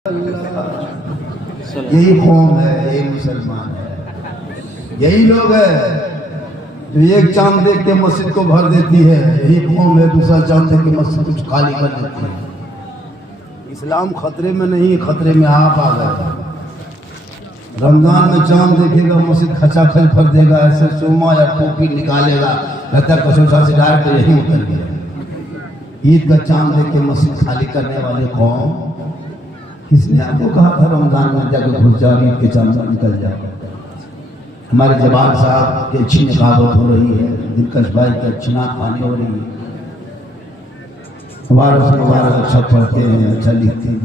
यही कौम है, यही मुसलमान है, यही लोग है जो एक चांद देख के मस्जिद को भर देती है। यही कौम है दूसरा चांद देख के मस्जिद को खाली कर देती है। इस्लाम खतरे में नहीं, खतरे में आप आ गए। रमजान में चांद देखेगा मस्जिद खचाखच भर देगा, ऐसे सोमा या टोपी निकालेगा, लगता है कसौसा से डायरेक्ट यही उतर गया। ईद का चांद देख के मस्जिद खाली करने वाले कौम, किसने आपको कहा था रमजान में जाकर घुस जाओ, ईद के चांद निकल जाओ। हमारे जवान साहब की अच्छी निकाबत हो रही है, दिलकश भाई की अच्छी नात पानी हो रही है, मुबारक अच्छा पढ़ते हैं, अच्छा लिखते हैं।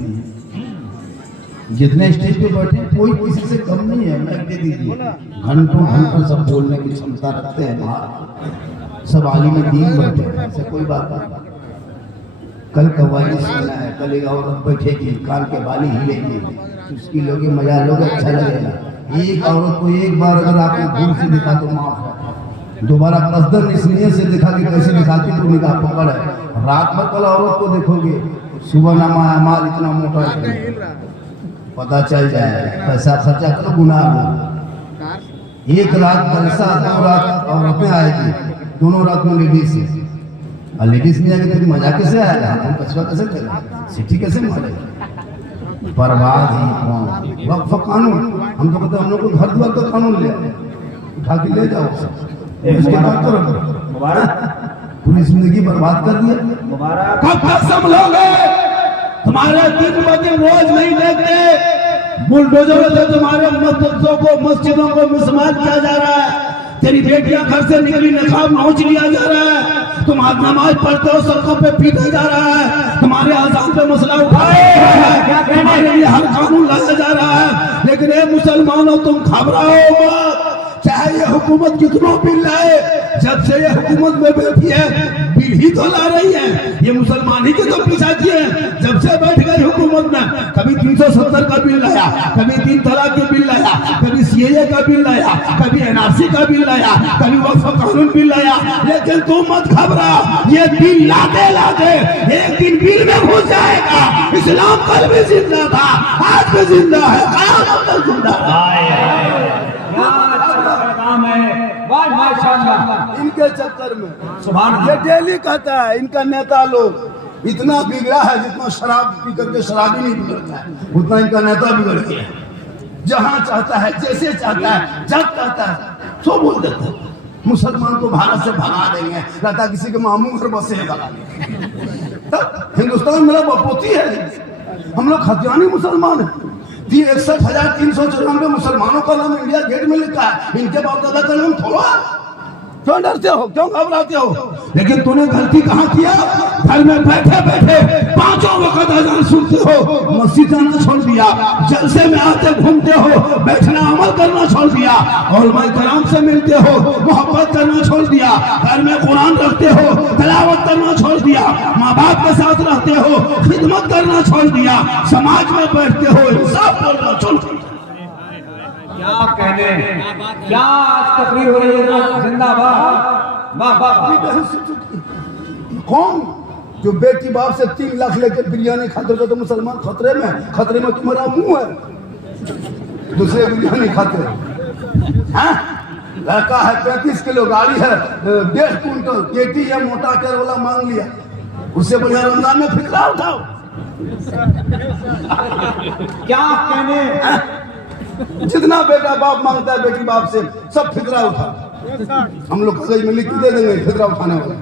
जितने स्टेज पे बैठे कोई किसी से कम नहीं है। मैं दे दीजिए, घंटों सब बोलने की क्षमता रखते हैं, सब आलिम दीन बैठे हैं, ऐसे कोई बात नहीं। कल कव्वाली सुनना है, कल एक औरत बैठेगी, कान के बाली हिलेंगे, उसकी लोगे मजा लोगे, अच्छा लगेगा। एक औरत को एक बार अगर आपने भूल से दिखा तो माफ है, दोबारा कसदन इस नियत से दिखा कि कैसे दिखाती तो निकाह पकड़ है। रात भर कल औरत को देखोगे, सुबह नमा माल इतना मोटा है, पता चल जाए, पैसा खर्चा करो, गुनाह हो। एक रात जलसा, 2 रात औरतें आएगी, दोनों रात में लेडीज है, और लेडीज नहीं आएगी तो मजा कैसे आएगा, हम कछुआ कैसे करेंगे, सिटी कैसे मारेगा। बर्बाद ही वक्फ कानून, हम तो कहते हैं हम लोग को घर द्वार का कानून ले उठा के ले जाओ, उसके बाद करो, पूरी जिंदगी बर्बाद कर दिया। कब संभलोगे? तुम्हारे दिन ब दिन रोज नहीं देखते, बुलडोजरों से तुम्हारे मस्जिदों को मिसमार किया जा रहा है। तेरी बेटियां घर से निकली नकाब नोच लिया जा रहा है, तुम आज नमाज पढ़ते हो सड़कों पे पीटा जा रहा है, तुम्हारे आजान पे मसला उठाया जा रहा है, तुम्हारे लिए हर कानून लाया जा रहा है। लेकिन ये मुसलमानों तुम घबराओ मत, चाहे ये हुकूमत कितनों बिल लाए, जब से ये हुकूमत में बैठी है बिल ही तो ला रही है। ये मुसलमान ही के तो पीछा किए हैं, जब से बैठ गई हुकूमत में। कभी 370 का बिल लाया, कभी 3 तलाक के बिल लाया, कभी सीएए का बिल लाया, कभी एनआरसी का बिल लाया, कभी वक्फ कानून बिल लाया। लेकिन तुम मत घबरा, ये बिल लाते लाते एक दिन बिल में घुस जाएगा। इस्लाम कल भी जिंदा था, आज भी जिंदा है, क़यामत तक जिंदा है। इनके चक्कर में ये डेली कहता है, इनका नेता लोग इतना बिगड़ा है, जितना शराब पी करके शराबी नहीं बिगड़ता है, उतना इनका नेता बिगड़ गया है। जहां चाहता है, जैसे चाहता है, जब चाहता है तो बोल देता है। मुसलमान को भारत से भगा देंगे, कहता किसी के मामू घर बसे भगा देंगे। हिंदुस्तान मेरा बपोती है, हम लोग खतियानी मुसलमान है। 61,394 मुसलमानों का नाम इंडिया गेट में लिखा है, इनके बाप दादा का नाम थोड़ा। क्यों डरते हो, क्यों घबराते हो? लेकिन तूने गलती कहाँ किया? घर में बैठे बैठे 5 वक्त अजान सुनते हो, मस्जिद जाना छोड़ दिया, जलसे में आते घूमते हो, बैठना अमल करना छोड़ दिया, उलमाए कराम से मिलते हो, मोहब्बत करना छोड़ दिया, घर में कुरान रखते हो, तिलावत करना छोड़ दिया, माँ बाप के साथ रहते हो, खिदमत करना छोड़ दिया, समाज में बैठते हो, इंसाफ बोलना छोड़ दिया। क्या कहने, क्या आज तकरीर हो रही है, जिंदाबाद। कौन जो बेटी बाप से 3 लाख लेकर बिरयानी खाते हो तो मुसलमान खतरे में, खतरे में तुम्हारा मुंह है, दूसरे बिरयानी खाते हैं। लड़का है 35 किलो, गाड़ी है 1.5 कुंटल, केटी या मोटा कर वाला मांग लिया, उससे बढ़िया रमजान में फिक्रा उठाओ। क्या कहने, जितना बेटा बाप मांगता है बेटी बाप से, सब फिक्रा उठा। हम लोग कागज में लिख दे देंगे फिक्रा उठाने वाले।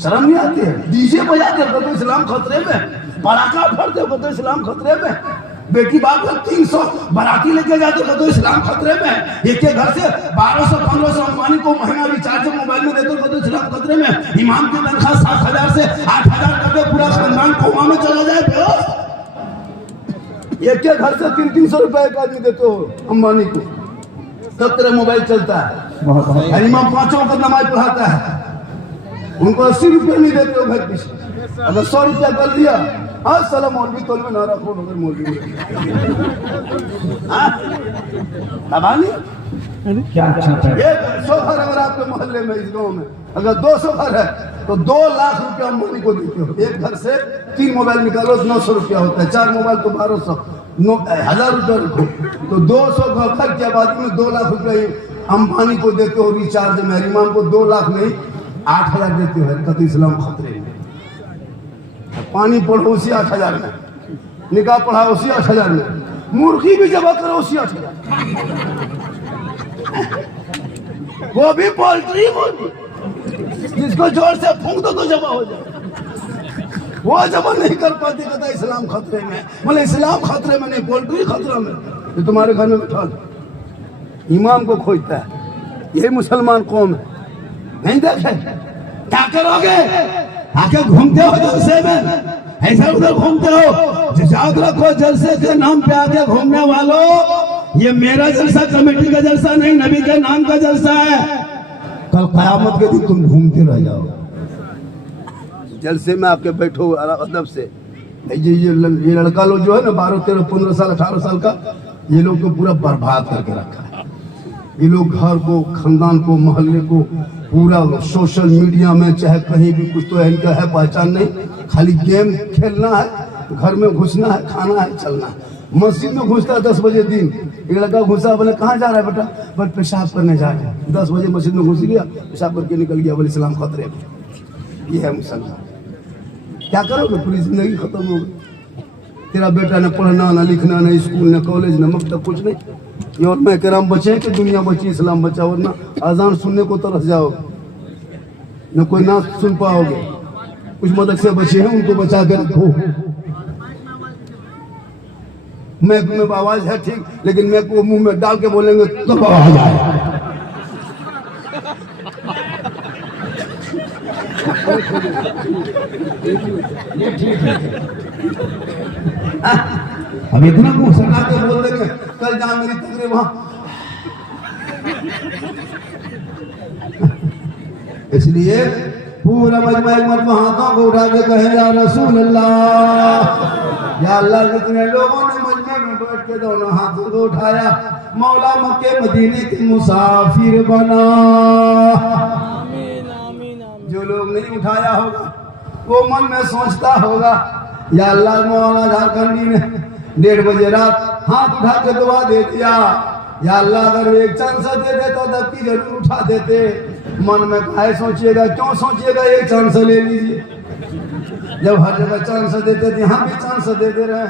शर्म नहीं आती है? डीजे बजाते हो तो इस्लाम खतरे में, पटाखा फोड़ते हो तो इस्लाम खतरे में, बेटी बाप का 300 बाराती लेके जाते हो तो इस्लाम खतरे में, एक के घर से 1200-1500 अंबानी को महीना रिचार्ज मोबाइल में देते हो तो इस्लाम खतरे में। इमाम की तनख्वाह 7,000 से 8,000 करके पूरा खानदान कोमा में चला जाए। एक के घर से 300-300 रुपए एक आदमी देते हो अंबानी को, तब तेरा मोबाइल चलता है। इमाम 5 वक्त नमाज पढ़ाता है, उनको 80 रुपये नहीं देते हो घर पीछे। अगर 100 रुपया कर दिया, आज साला मौलवी तोल में ना रखो, मगर मौलवी क्या अच्छा है। ये 100 घर अगर आपके मोहल्ले में, इस गाँव में अगर 200 घर है तो 2 लाख रुपया अंबानी को देते हो। एक घर से 3 मोबाइल निकालो तो 900 रुपया होता है, 4 मोबाइल तो 1200, 1000 रुपया रखो तो 200 घर की आबादी में 2 लाख रुपया अंबानी को देते हो रिचार्ज में। इमाम को 2 लाख नहीं 8000 देते हो। हरकत इस्लाम खतरे में। पानी पढ़ो उसी 8000 में, निकाह पढ़ा उसी 8000 में, मुर्गी भी जमा करो उसी 8000, वो भी पोल्ट्री मुर्गी जिसको जोर से फूंक दो तो जमा हो जाए। वो जमा नहीं कर पाती, कहता इस्लाम खतरे में। मतलब इस्लाम खतरे में नहीं, पोल्ट्री खतरा में। ये तुम्हारे घर में बैठा इमाम को खोजता है, यही मुसलमान कौम है। नहीं देखे क्या करोगे? आके घूमते हो जलसे में, ऐसा उधर घूमते हो। याद रखो जलसे के नाम पे आके घूमने वालों, ये मेरा जलसा कमेटी का जलसा नहीं, नबी के नाम का जलसा है। कल कयामत के दिन तुम घूमते रह जाओ। जलसे में आके बैठो अदब से। ये लड़का लोग जो है ना 12, 13, 15 साल 18 साल का, ये लोग को पूरा बर्बाद करके रखा है। ये लोग घर को, खानदान को, मोहल्ले को पूरा सोशल मीडिया में चाहे कहीं भी कुछ तो इनका है पहचान नहीं, खाली गेम खेलना है, घर में घुसना है, खाना है, चलना है। मस्जिद में घुसता है 10 बजे दिन, एक लड़का घुसा, बोले कहाँ जा रहा है बेटा? बस पेशाब करने जा रहे हैं। 10 बजे मस्जिद में घुस गया, पेशाब करके निकल गया, बोले इस्लाम खतरे में। ये है मुसलमान। क्या करोगे? पूरी जिंदगी खत्म हो गई। तेरा बेटा ने पढ़ना, ना लिखना, ना स्कूल, ना कॉलेज, ना मकतब, कुछ नहीं। ये और मैं कह रहा हूँ बचे कि दुनिया बची, इस्लाम बचा, वरना अजान सुनने को तरस जाओगे, न कोई नाच सुन पाओगे। कुछ मदरसे बचे हैं, उनको बचा के रखो। मैं में आवाज है ठीक, लेकिन मैं को मुंह में डाल के बोलेंगे तो आवाज आए। अब इतना मुंह सटा के बोल देंगे, कल जहाँ मेरी तकरीर वहां। इसलिए पूरा मजमा मत हाथों को उठा के कहे या रसूल अल्लाह, या अल्लाह। जितने लोगों ने मजमे में बैठ के दोनों हाथों को उठाया, मौला मक्के मदीने के मुसाफिर बना। जो लोग नहीं उठाया होगा वो मन में सोचता होगा, या अल्लाह मौलाना झारखंडी ने 1:30 बजे रात हाथ उठा के दुआ दे दिया, या अल्लाह अगर एक चांस दे देता तब की जरूर उठा देते। मन में काहे सोचिएगा, क्यों सोचिएगा? एक चांस ले लीजिए। जब हर जगह चांस देते थे, यहाँ भी चांस देते रहे।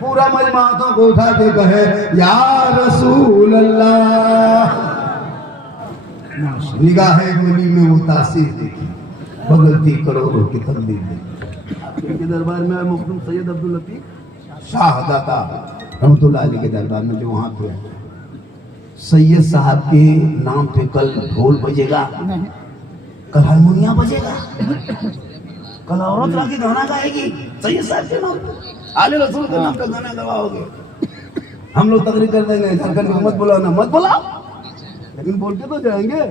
पूरा मजमा हाथों को उठा के कहे या रसूल अल्लाह। निगाहे गोली में वो तासीर देखी, बगलती करोड़ों की तकदीर देखी। इनके दरबार में मुख्तम सैयद अब्दुल लतीफ शाह दाता रहमतुल्लाह अलैह के दरबार में जो वहाँ पे सैयद साहब के नाम पे कल ढोल बजेगा, कल हारमोनियम बजेगा, कल औरत रात गाना गाएगी सैयद साहब के नाम पे, आले रसूल के नाम पे गाना गवाओगे। हम लोग तकरीर कर देंगे, झारखंड में मत बुलाओ ना, मत बुलाओ, लेकिन बोल के तो जाएंगे।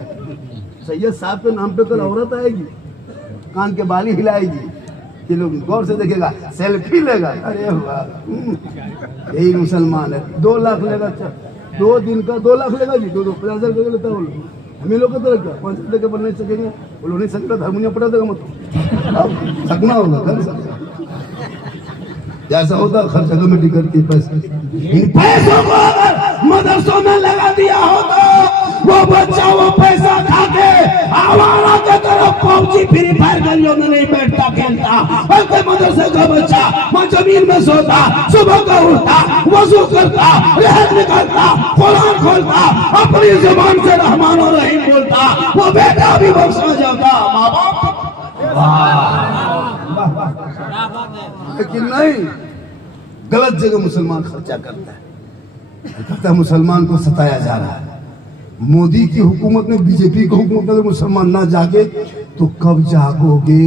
सैयद साहब के नाम पे कल औरत आएगी, कान के बाली हिलाएगी, ये लोग गौर से देखेगा, सेल्फी लेगा। अरे वाह, यही मुसलमान है। 2 लाख लेगा, 2 दिन का 2 लाख लेगा जी, 50,000 रुपये लेता है। हमें लोग तो क्या 5 रुपये के बन नहीं सकेंगे, वो लोग नहीं सकता, हारमोनियम पटा देगा, मतलब थकना होगा, कर सकता जैसा होता खर्च कमेटी करती पैसे। इन पैसों को अगर मदरसों में लगा दिया हो तो वो बच्चा वो पैसा खा के आवारा के तरफ पहुंची फ्री फायर गलियों में नहीं बैठता खेलता, बल्कि मदरसे का बच्चा वहाँ जमीन में सोता, सुबह का उठता, वजू करता, रहत निकालता, कुरान खोलता, अपनी जुबान से रहमान और रहीम बोलता, वो बेटा भी बख्शा जाता। माँ बाप लेकिन नहीं, गलत जगह मुसलमान खर्चा करता है, कहता है मुसलमान को सताया जा रहा है। मोदी की हुकूमत में, बीजेपी की हुकूमत में अगर मुसलमान ना जागे तो कब जागोगे?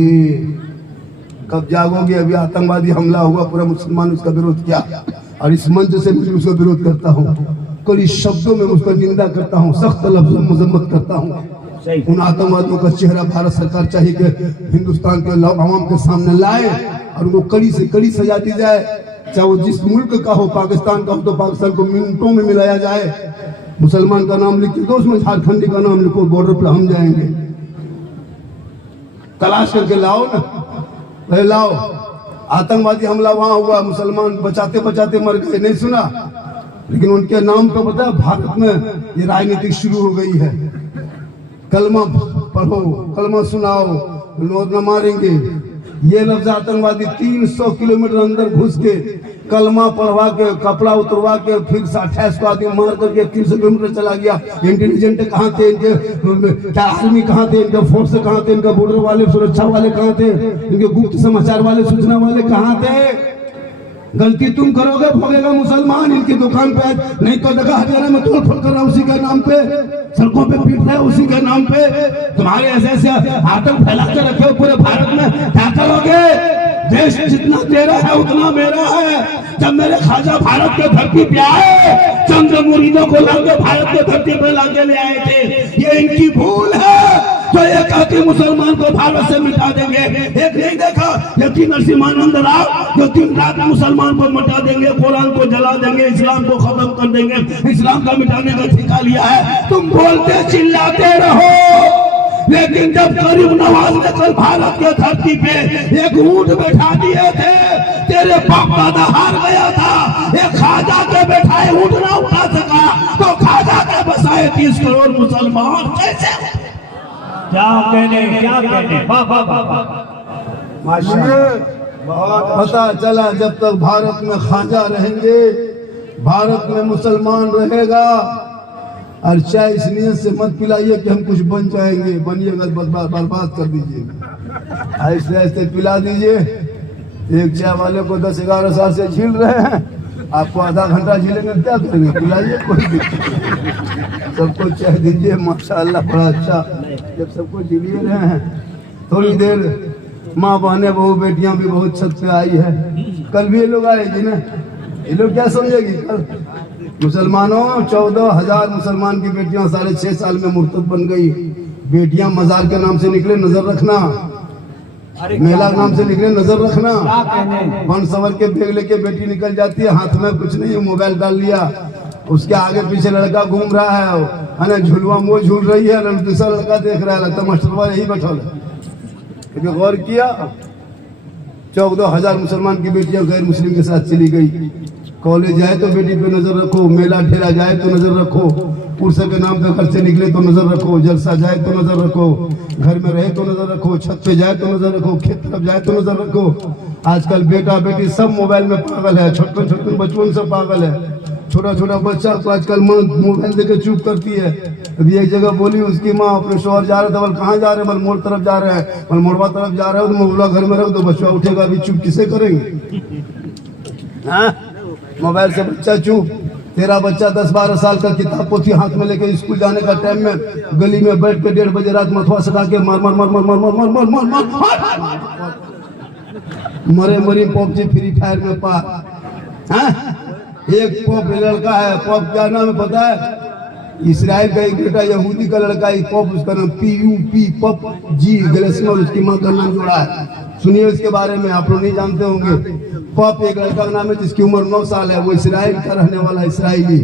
कब जागोगे? अभी आतंकवादी हमला हुआ, पूरा मुसलमान उसका विरोध किया, और इस मंच से मैं उसका विरोध करता हूँ, कड़ी शब्दों में उसका निंदा करता हूँ, सख्त लफ्जों में मजम्मत करता हूँ। उन आतंकवादियों का चेहरा भारत सरकार चाहिए कि हिंदुस्तान के आवाम के सामने लाए और उनको कड़ी से कड़ी सजा दी जाए। चाहे वो जिस मुल्क का हो, पाकिस्तान का हो तो पाकिस्तान को मिनटों में मिलाया जाए। मुसलमान का नाम लिख दो, उसमें झारखंडी का नाम लिखो, बॉर्डर पर हम जाएंगे। तलाश करके लाओ ना, भाई लाओ। आतंकवादी हमला वहां हुआ, मुसलमान बचाते बचाते मर गए, नहीं सुना? लेकिन उनके नाम पे पता है भारत में ये राजनीति शुरू हो गई है। कलमा पढ़ो, कलमा सुनाओ, लोग न मारेंगे। ये लफ्ज आतंकवादी 300 किलोमीटर अंदर घुस के कलमा पढ़वा के, कपड़ा उतरवा के, फिर 28 को आदमी मार करके 300 किलोमीटर चला गया। इंटेलिजेंट कहाँ थे इनके, क्या आर्मी कहाँ थे, इनका फोर्स कहाँ थे, इनका बॉर्डर वाले, सुरक्षा वाले कहाँ थे, इनके गुप्त समाचार वाले, सूचना वाले कहाँ थे? गलती तुम करोगे भोगेगा मुसलमान। इनकी दुकान पे नहीं तो देखा हरियाणा में तोड़ फोड़ कर रहा उसी के नाम पे, सड़कों पे पीट रहे उसी के नाम पे। तुम्हारे ऐसे ऐसे आतंक फैला के रखे हो पूरे भारत में, क्या करोगे? देश जितना तेरा है उतना मेरा है। जब मेरे ख्वाजा भारत के धरती पे आए, चंद मुरीदों को लाके भारत के धरती पे लाके ले आए थे। ये इनकी भूल है तो ये कहते मुसलमान को भारत से मिटा देंगे। एक नहीं देखा ये नरसिम्हानंद राव जो दिन रात मुसलमान को मिटा देंगे, कुरान को जला देंगे, इस्लाम को खत्म कर देंगे, इस्लाम का मिटाने का ठेका लिया है। तुम बोलते चिल्लाते रहो, लेकिन जब गरीब नवाज ने कल भारत के धरती पे एक ऊंट बैठा दिए थे, तेरे बाप दादा हार गया था। एक ख्वाजा के बैठाए ऊंट ना उठा सका तो ख्वाजा के बसाए 30 करोड़ मुसलमान कैसे? क्या कहने पता चला जब तक भारत में ख्वाजा रहेंगे, भारत में मुसलमान रहेगा। और चाय इस नियत से मत पिलाइए कि हम कुछ बन जाएंगे, बनिएगा बर्बाद कर दीजिए। ऐसे ऐसे पिला दीजिए। एक चाय वाले को 10-11 साल से झील रहे हैं, आपको आधा घंटा झीलेंगे, क्या करेंगे? पिलाइए, कोई दिक्कत। सबको चाय दीजिए, माशाअल्लाह बड़ा अच्छा। जब सबको झीलिए रहे हैं, थोड़ी देर माँ बहने बहू बेटियां भी बहुत छत पे आई है। कल भी ये लोग आएगी ना, ये लोग क्या समझेगी? कल मुसलमानों 14,000 मुसलमान की बेटियां 6.5 साल में मुर्तद बन गई। बेटियां मजार के नाम से निकले, नजर रखना। मेला के नाम से निकले, नजर रखना। बन सवर के बैग लेके बेटी निकल जाती है, हाथ में कुछ नहीं, मोबाइल डाल लिया, उसके आगे पीछे लड़का घूम रहा है, झुलवा वो झूल रही है, दूसरा लड़का देख रहा है, लगता मास्टर यही बैठा है। गौर किया, 14,000 मुसलमान की बेटियां गैर मुस्लिम के साथ चली गई। कॉलेज जाए तो बेटी पे नजर रखो, मेला ठेला जाए तो नजर रखो, पुरसे के नाम पे घर से निकले तो नजर रखो, जलसा जाए तो नजर रखो, घर में रहे तो नजर रखो, छत पे जाए तो नजर रखो, खेत तरफ जाए तो नजर रखो। आजकल बेटा बेटी सब मोबाइल में पागल है, छोटे छोटे बचपन से पागल है। छोटा छोटा बच्चा को आजकल माँ मोबाइल देके चुप करती है। अभी एक जगह बोली उसकी माँ अपने शोहर जा रहे थे, बोल कहाँ जा रहे हैं? बोल मोड़ तरफ जा रहे हैं। बोल मोड़वा तरफ जा रहे हो तो बोला घर में रहो तो बच्चा उठेगा, अभी चुप किसे करेंगे? हाँ, मोबाइल से बच्चा चुप। तेरा बच्चा 10-12 साल का किताब पोथी हाथ में लेके स्कूल जाने का टाइम में गली में बैठ के 1:30 बजे रात मथुआ सटा के मार मार मार मार मार मार मार मार मार मार मरे मरी पबजी फ्री फायर में पार। एक पॉप लड़का है, पॉप क्या नाम है पता है? इसराइल का एक बेटा यहूदी का लड़का, एक पॉप, उसका नाम PUP पॉप जी ग्लेसनर, उसकी माँ का नाम जोड़ा है। सुनिए उसके बारे में, आप लोग नहीं जानते होंगे। पॉप एक लड़का का नाम है जिसकी उम्र 9 साल है, वो इसराइल का रहने वाला इसराइली।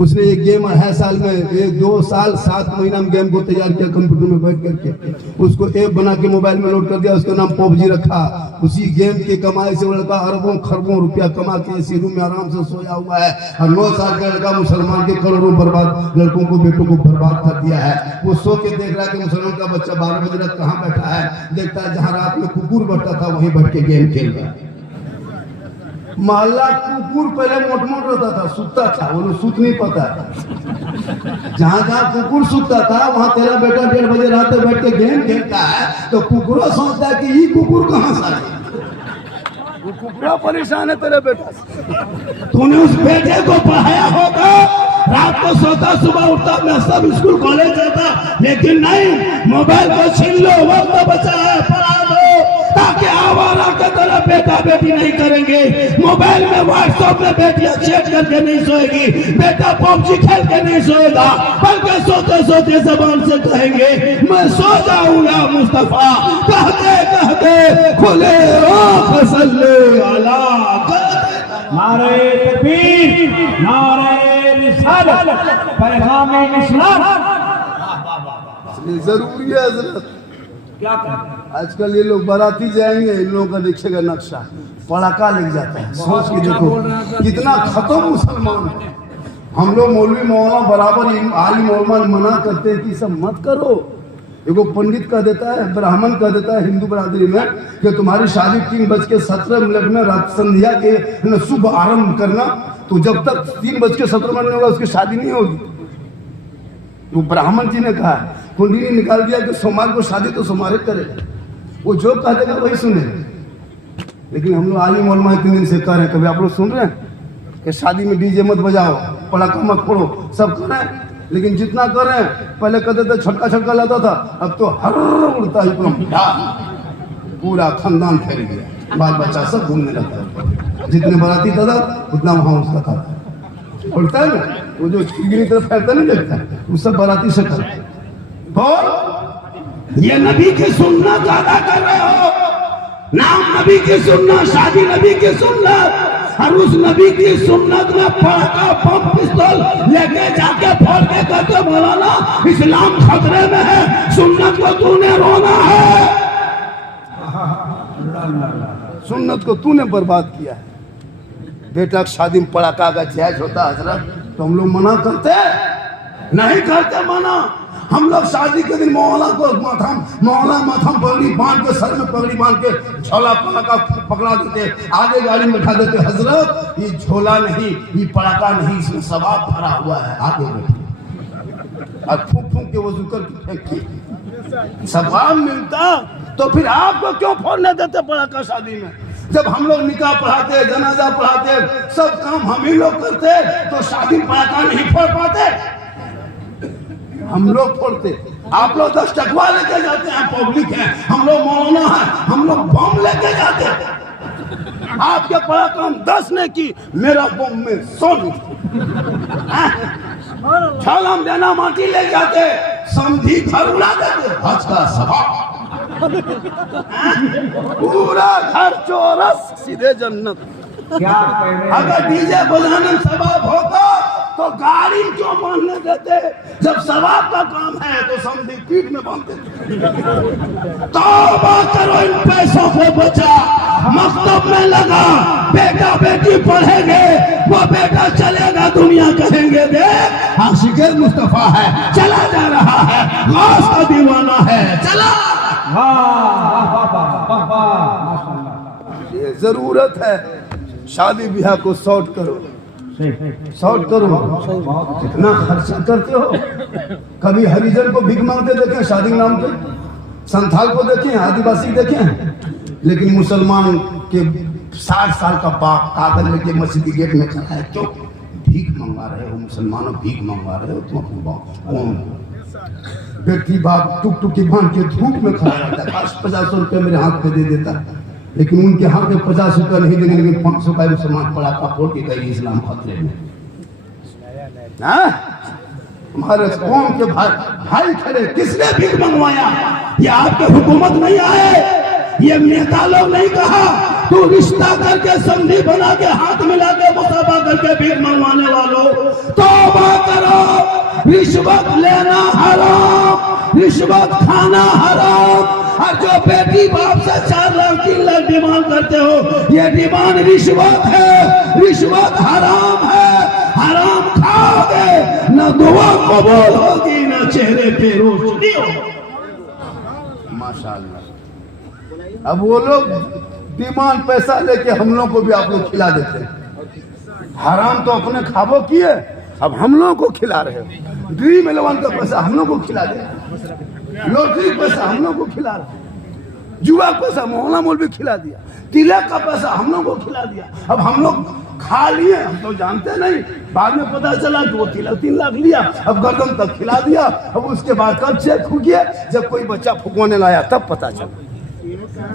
उसने एक गेम 2.5 साल में 2 साल 7 महीना में गेम को तैयार किया कंप्यूटर में बैठ करके, उसको ऐप बना के मोबाइल में लोड कर दिया, उसका नाम PUBG रखा। उसी गेम की कमाई से वो लड़का अरबों खरबों रुपया कमा के इसी रूम में आराम से सोया हुआ है। और 9 साल का लड़का मुसलमान के करोड़ों बर्बाद लड़कों को, बेटों को बर्बाद कर दिया है। वो सो के देख रहा है कि मुसलमान का बच्चा 12 बजे रात कहाँ बैठा है, देखता है जहाँ रात में कुकुर बैठता था वहीं बैठ के गेम खेल रहा है। मोहल्ला कुकुर पहले मोट रहता था, सुतता था, वो लोग सुत नहीं पाता। जहाँ जहाँ कुकुर सुतता था वहाँ तेरा बेटा 1:30 बजे रात में बैठ के गेम खेलता है, तो कुकुरा सोचता है कि ये कुकुर कहाँ से आया। वो कुकुरा परेशान है तेरे बेटा से। तूने उस बेटे को पढ़ाया होगा, रात को सोता सुबह उठता, मैं सब स्कूल कॉलेज जाता, लेकिन नहीं, मोबाइल को छीन लो, वक्त बचा है, पढ़ा दो, ताकि आवारा का तरह बेटा बेटी नहीं करेंगे। मोबाइल में व्हाट्सएप में बेटियां चैट करके नहीं सोएगी, बेटा PUBG खेल के नहीं सोएगा, बल्कि सोते सोते जबान से कहेंगे मैं सो जाऊंगा मुस्तफा, कहते कहते खुले आँख सल्ले अला। नारे तकबीर, नारे रिसालत, पैगाम इस्लाम। जरूरी है हजरत, क्या कहने? आजकल ये लोग बाराती जाएंगे, इन लोगों का देखिएगा नक्शा पड़ाका लग जाता है। सोच के देखो कितना खत्म मुसलमान है। हम लोग मौलवी मौलाना बराबर आलिम उलमा मना करते हैं कि सब मत करो। एगो पंडित कह देता है, ब्राह्मण कह देता है हिंदू बरादरी में कि तुम्हारी शादी 3:17 में रात संध्या के शुभ आरंभ करना, तो जब तक 3:17 नहीं होगा उसकी शादी नहीं होगी। वो ब्राह्मण जी ने कहा, कुंडली ने निकाल दिया कि सोमवार को शादी तो सोमवार करे। वो जो कह देगा वही सुने। लेकिन हम लोग आलिम उलमा इतने दिन से कह रहे हैं, कभी आप लोग सुन रहे हैं कि शादी में डीजे मत बजाओ, पटाखा मत फोड़ो, सब कर रहे हैं। लेकिन जितना कर रहे हैं, पहले कहते थे छटका छटका लाता था, अब तो हर उड़ता है पूरा खानदान फैल गया, बाल बच्चा सब घूमने लगता है। जितने बाराती था उतना वहां उसका था। उड़ता है ना, वो जो गिरी तरफ फैलता नहीं लगता, वो सब बाराती से कर। ये नबी की सुन्नत अदा कर रहे हो, नाम नबी की सुन्नत, शादी नबी की सुन्नत, और उस नबी की सुन्नत में पड़ाका बम पिस्तौल लेके जाके फोड़ के कहते मौलाना इस्लाम खतरे में है, सुन्नत को तूने रोना है, सुन्नत को तूने बर्बाद किया है। बेटा की शादी में पड़ाका का जायज होता हजरत, तो हम लोग मना करते नहीं करते मना। हम लोग शादी के दिन मौला को माथा पगड़ी बांध के, सर में पगड़ी बांध के झोला पड़ाका पकड़ा देते, आगे गाड़ी में बैठा देते। हजरत ये झोला नहीं, ये पड़ाका नहीं, इसमें सवाब भरा हुआ है, आगे बैठिए और फूंक फूंक के वजू करके फेंकिए, सवाब मिलता। तो फिर आपको क्यों फोड़ने देते पड़ाका शादी में? जब हम लोग निकाह पढ़ाते, जनाजा पढ़ाते, सब काम हम ही लोग करते, तो शादी पड़ाका नहीं फोड़ पाते? हम लोग फोड़ते, आप लोग 10 टकवा लेके जाते हैं, पब्लिक है, हम लोग मौलाना है, हम लोग बम लेके जाते हैं। आपके पड़ाका हम 10 ने की, मेरा बम में 100 छालम देना माटी ले जाते, समझी घर उड़ा देते, हज का सवाब पूरा घर चौरस सीधे जन्नत। क्या कहने? अगर डीजे बजाने में सवाब होता तो गाड़ी क्यों बांधने देते? जब सवाब का काम है तो समझी पीठ में बांधते थे। तौबा करो, इन पैसों को बचा, मकतब में लगा, बेटा बेटी पढ़ेंगे, वो बेटा चलेगा, दुनिया कहेंगे देख आशिक़े मुस्तफा है, चला जा रहा है, गौस का दीवाना है, चला। ये जरूरत है, शादी ब्याह को शॉर्ट करो, शॉर्ट करो। कितना खर्चा करते हो। कभी हरिजन को भीख मांगते देखे शादी के नाम पे, संथाल को देखे, आदिवासी देखे, लेकिन मुसलमान के 60 साल का बाप कागज लेके मस्जिद के गेट में खड़ा है, क्यों भीख मंगवा रहे हो? मुसलमानों भीख मंगवा रहे हो तुम? कौन व्यक्ति बाप टुक टुक बांध के धूप में खड़ा रहता है, 50 रुपये मेरे हाथ पे दे देता, लेकिन उनके हाथ में 50 रुपया नहीं देंगे, लेकिन 500 का मुसलमान पड़ाका फोड़ के कहीं इस्लाम खतरे में। हमारे कौम के भाई खड़े, किसने भीख मंगवाया? ये आपके हुकूमत नहीं आए, ये नेता लोग नहीं कहा तू रिश्ता करके संधि बना के हाथ मिला के मुसाफा करके भीख मंगवाने वालों, तौबा करो। रिश्वत लेना हराम, रिश्वत खाना हराम। और जो बेटी बाप से 4 लाख 3 लाख डिमांड करते हो, ये डिमांड रिश्वत है, रिश्वत हराम है, हराम खाओगे न दुआ कबूल होगी न चेहरे पे रोशनी होगी। माशाअल्लाह। अब वो लोग डिमांड पैसा लेके हम लोग को भी आप लोग खिला देते हैं। हराम तो अपने खाबो किए, अब हम लोग को खिला रहे हो। ड्रीम 11 का पैसा हम लोग को खिला दे, लॉटरी पैसा हम लोग को खिला रहे, जुआ पैसा मोहल्ला मौलवी खिला दिया, तिलक का पैसा हम लोग को खिला दिया। अब हम लोग खा लिए, हम तो जानते नहीं, बाद में पता चला कि वो तिलक 3 लाख लिया, अब गर्दन तक खिला दिया। अब उसके बाद कब चेक फूकिए, जब कोई बच्चा फूकवाने लाया तब पता चला।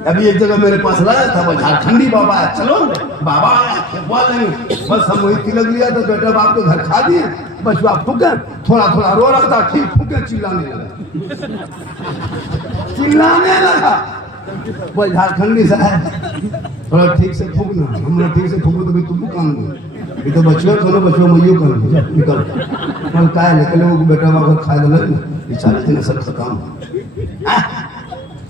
अभी एक जगह मेरे पास लाया था, वो झारखंडी बाबा है, चलो बाबा आया खेपवा लेंगे, बस हम वही तिलक लिया तो बेटा बाप के घर खा दिए, बचवा फूके, थोड़ा थोड़ा रो रहा था, ठीक फूके चिल्लाने लगा, चिल्लाने लगा। वो झारखंडी सा है, थोड़ा ठीक से फूकना, हम लोग ठीक से फूको तो भी तुम काम दो, ये तो बच्चों दोनों बच्चों मइयो कर निकल कल काय निकले वो बेटा बाप खा दे, बेचारे इतने सब काम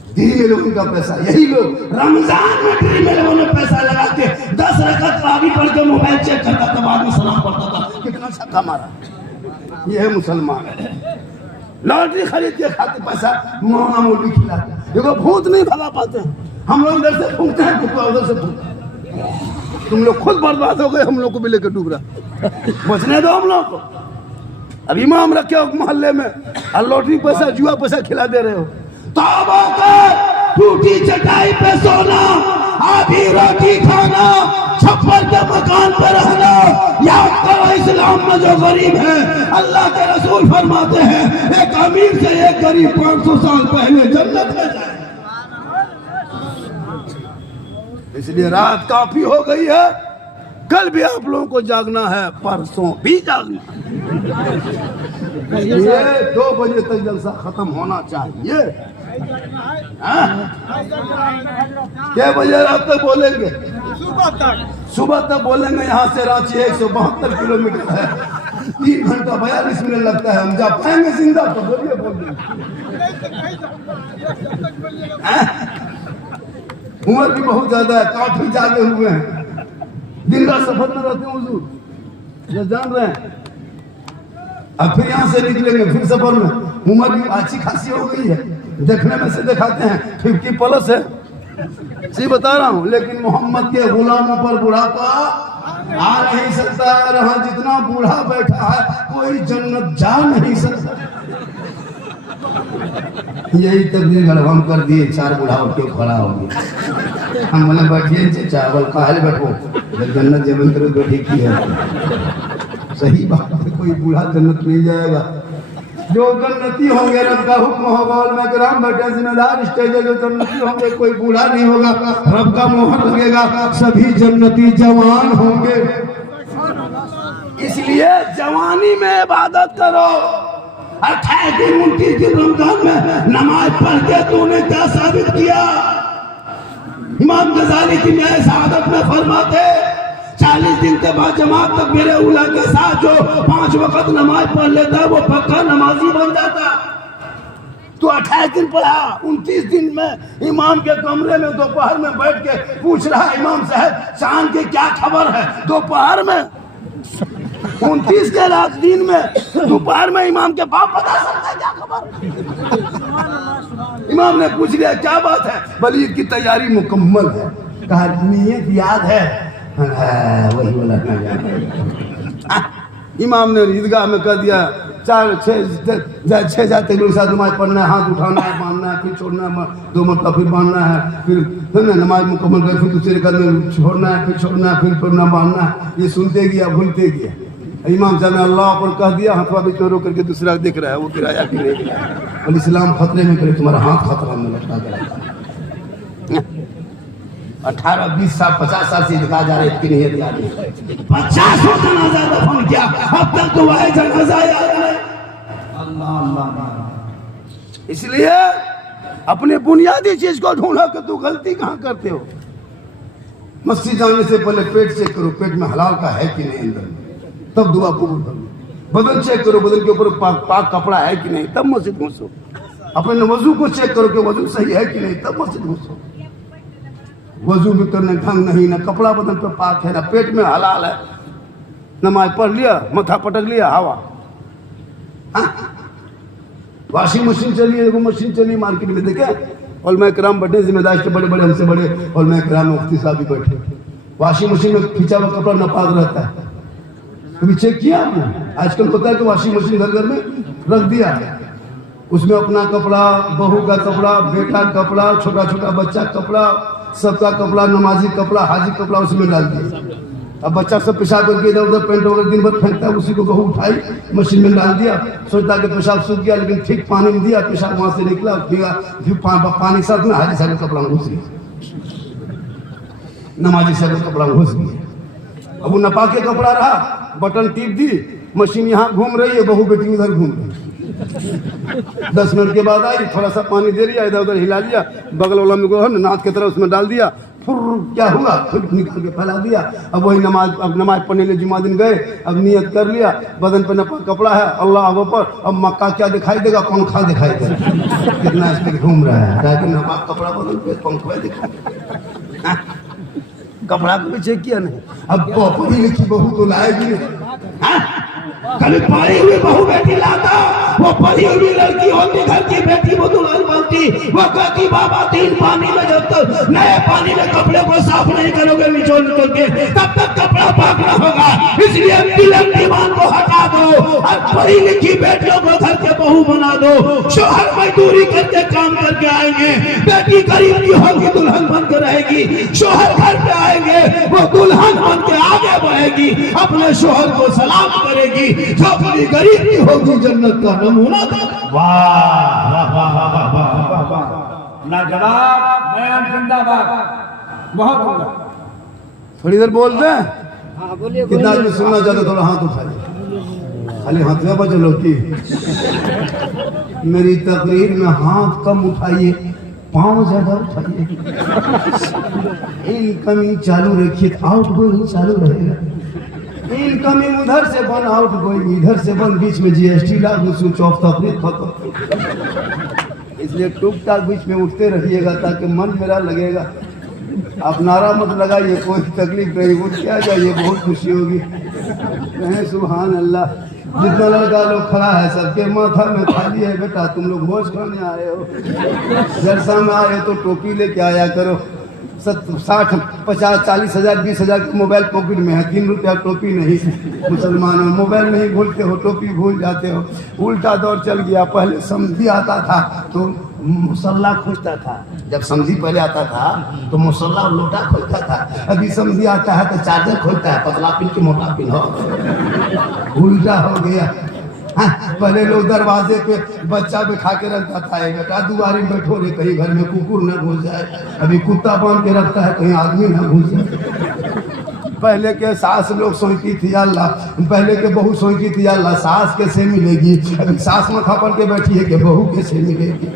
ड्रीम 11 का पैसा, यही लोग रमजान में ड्रीम 11 में पैसा लगा के 10 रकअत तरावी पढ़ के मोबाइल चेक करता था, बाद में सलाम पढ़ता था, कितना छक्का मारा। ये है मुसलमान। लॉटरी खरीद के खाते पैसा मौना मौलवी खिलाते, देखो भूत नहीं भगा पाते। हम लोग इधर से फूकते हैं, कुत्ता उधर से फूकते। तुम लोग खुद बर्बाद हो गए, हम लोग को भी लेकर डूब रहा। बचने दो हम लोग को। अब इमाम रखे हो मोहल्ले में और लॉटरी पैसा जुआ पैसा खिला दे रहे हो। तौबा कर, टूटी चटाई पे सोना, आधी रोटी खाना, छप्पर के मकान पर रहना। याद करो इस्लाम में जो गरीब है, अल्लाह के रसूल फरमाते हैं एक अमीर से एक गरीब 500 साल पहले जन्नत में जाए। इसलिए रात काफी हो गई है, कल भी आप लोगों को जागना है, परसों भी जागना है। ये 2 बजे तक जलसा खत्म होना चाहिए। क्या बजे रात तक बोलेंगे? सुबह तक बोलेंगे। यहाँ से रांची 172 किलोमीटर है, 3 घंटा 42 मिनट लगता है। हम जा पाएंगे जिंदा तो बोलिए, बोल देंगे। उम्र भी बहुत ज्यादा है, काफी जागे हुए हैं, दिन रात सफर में रहते हैं हुजूर, ये जान रहे हैं। अब फिर यहाँ से निकलेंगे, फिर सफर में। उम्र भी अच्छी खासी हो गई है, देखने में से दिखाते हैं 50+ है, सही बता रहा हूँ। लेकिन मोहम्मद के गुलामों पर बुढ़ापा आ नहीं सकता। यहाँ जितना बूढ़ा बैठा है, कोई जन्नत जा नहीं सकता। यही तकदीर हम कर दिए, 4 बूढ़ा उठ के खड़ा हो गया। हम बोले बैठिए चावल काहे बैठो, जन्नत जमीन करो बैठी की है। सही बात है, कोई बूढ़ा जन्नत नहीं जाएगा। जो जन्नती होंगे रब का हुक्म होगा, और मैं ग्राम बैठे जिम्मेदार स्टेज है, जो जन्नती होंगे कोई बूढ़ा नहीं होगा, रब का मोहर लगेगा, सभी जन्नती जवान होंगे। इसलिए जवानी में इबादत करो। 28 दिन 29 दिन रमजान में नमाज पढ़ के तूने क्या साबित किया? इमाम गजाली की न्याय शहादत में फरमाते 40 दिन के बाद जमात तक मेरे उला के साथ जो 5 वक्त नमाज पढ़ लेता है, वो पक्का नमाजी बन जाता। तो 28 दिन पढ़ा, 29 दिन में इमाम के कमरे में दोपहर में बैठ के पूछ रहा, इमाम साहब चांद की क्या खबर है? दोपहर में 29 के रात दिन में, दोपहर में इमाम के बाप बता सकता है क्या खबर? इमाम ने पूछ लिया क्या बात है? बोली की तैयारी मुकम्मल है। कहा नीयत याद है? वही बोला। इमाम ने ईदगाह में कर दिया, 4-6 जाते लोग साथ नमाज पढ़ना है, हाथ उठाना है, बांधना है, फिर छोड़ना है, 2 मरतबा फिर बांधना है, फिर नमाज मुकम्मल कर, फिर दूसरे कदम छोड़ना है, फिर छोड़ना है, फिर ना बांधना है। ये सुनते गया, भूलते गया। इमाम साहब ने अल्लाह पर कह दिया, हथवा बीच में रोक करके दूसरा देख रहा है, वो गिराया कि नहीं गिराया। और इस्लाम खतरे में करे, तुम्हारा हाथ खतरा में लटका कर 18-20 साल 50 साल से दिखा जा रहे कि नहीं याद नहीं। 50 जनाजा दफन किया, अब तक तो वह जनाजा याद नहीं। अल्लाह अल्लाह। इसलिए अपने बुनियादी चीज को ढूंढो कि तू गलती कहाँ करते हो। मस्जिद जाने से पहले पेट चेक करो, पेट में हलाल का है कि नहीं अंदर, तब दुआ कबूल करो। बदन चेक करो, बदन के ऊपर पाक कपड़ा है कि नहीं, तब मस्जिद घुसो। अपने वजू को चेक करो कि वजू सही है कि नहीं, तब मस्जिद घुसो। वजू भी करने ढंग नहीं, ना कपड़ा बदन पे पाक है, ना पेट में हलाल है, नमाज पढ़ लिया, मथा पटक लिया, हवा। वॉशिंग मशीन चली, एगो मशीन चली मार्केट में, देखे और मैं कराम बैठे, जिम्मेदार बड़े बड़े हमसे बड़े, और मैं कराम मुफ्ती साहब भी बैठे। वॉशिंग मशीन में खींचा हुआ कपड़ा नापाक रहता है, कभी चेक किया आपने? आजकल होता है कि वॉशिंग मशीन घर घर में रख दिया, उसमें अपना कपड़ा, बहू का कपड़ा, बेटा कपड़ा, छोटा छोटा बच्चा कपड़ा, सबका कपड़ा, नमाजी कपड़ा, हाजी कपड़ा उसमें डाल दिया। अब बच्चा सब पेशाब करके इधर उधर पेंट वगैरह दिन भर फेंकता है, उसी को बहू उठाई मशीन में डाल दिया, सोचता कि पेशाब सूख गया, लेकिन ठीक पानी में दिया, पेशाब वहां से निकला, फिर पानी साथ में हाजी साहब कपड़ा में घुस गया, नमाजी साहब कपड़ा में घुस गया। अब वो नपाके कपड़ा रहा, बटन टीप दी, मशीन यहाँ घूम रही है, बहू बेटी उधर घूम रही है। 10 मिनट के बाद आई, थोड़ा सा पानी दे लिया, इधर उधर हिला लिया, बगल वाला में नाथ की तरह उसमें डाल दिया, क्या हुआ, फिर निकाल के फैला दिया। अब वही नमाज, अब नमाज पढ़ने ले जुमा दिन गए, अब नियत कर लिया, बदन पे नपा कपड़ा है, अल्लाह अकबर, अब मक्का क्या दिखाई देगा, पंखा दिखाई देगा। कितना स्पीड घूम रहा है, ताकि नमाज कपड़ा बदन पे पंखा दिखाई, कपड़ा को भी चेक किया नहीं। अब पढ़ी लिखी बहू तो लाएगी, कभी पढ़ी हुई बहू बेटी लाता, वो पढ़ी हुई लड़की होती घर की बेटी, वो दुल्हन बनती, वो कहती बाबा 3 पानी में जब तक नए पानी में कपड़े को साफ नहीं करोगे निचोड़ निकल के, तब तक कपड़ा पाक ना होगा। इसलिए तिलक दीवान को हटा दो और पढ़ी लिखी बेटियों को घर के बहू बना दो। शोहर मजदूरी करके काम करके आएंगे, बेटी गरीब की होगी दुल्हन बन के रहेगी, शोहर घर पे आएंगे वो दुल्हन बन के आगे बढ़ेगी, अपने शोहर को सलाम करेगी, जो अपनी गरीब की होगी जन्नत का नमूना था। वाह वाह वाह वाह वाह वाह, लाजवाब, बयान जिंदाबाद, बहुत उम्दा। थोड़ी देर बोलते हैं, कितना आदमी सुनना चाहते थोड़ा हाथ उठाइए, खाली हाथ में बचलो की। मेरी तकरीर में हाथ कम उठाइए, पाँव ज्यादा उठाइए। इनकमिंग चालू रखिए, आउट गोइंग चालू रहेगा। इनकमिंग उधर से बन, आउट गोइंग इधर से बन, बीच में जीएसटी लागू, स्विच ऑफ, तकरीर खत्म। इसलिए टूक टाक बीच में उठते रहिएगा ताकि मन मेरा लगेगा। आप नारा मत लगाइए, कोई तकलीफ नहीं, उठ क्या जाइए, बहुत खुशी होगी। कहें सुभान अल्लाह। जितना लड़का लोग खड़ा है सबके माथा में खाली है, बेटा तुम लोग भोज खाने आए हो, जलसा में आए हो तो टोपी लेके आया करो। 60, 50, 40 हजार 20 हजार की मोबाइल पॉकेट में है, 3 रुपया टोपी नहीं। मुसलमान हो, मोबाइल नहीं भूलते हो, टोपी भूल जाते हो। उल्टा दौर चल गया। पहले समझी आता था तो मुसल्ला खोजता था, जब समझी पहले आता था तो मुसल्ला और लोटा खोजता था, अभी समझी आता है तो चार्जर खोजता है, पतला पिन की मोटा पिन हो, उल्टा हो गया। पहले लोग दरवाजे पे बच्चा बिठा के रखता था, बेटा दुआरे में बैठो रे, कहीं घर में कुकुर न घुस जाए। अभी कुत्ता बांध के रखता है, कहीं आदमी न घुस जाए। पहले के सास लोग सोचती थी अल्लाह, पहले के बहू सोचती थी अल्लाह सास कैसे मिलेगी, अभी सास माथा पर के बैठी है कि बहू कैसे मिलेगी।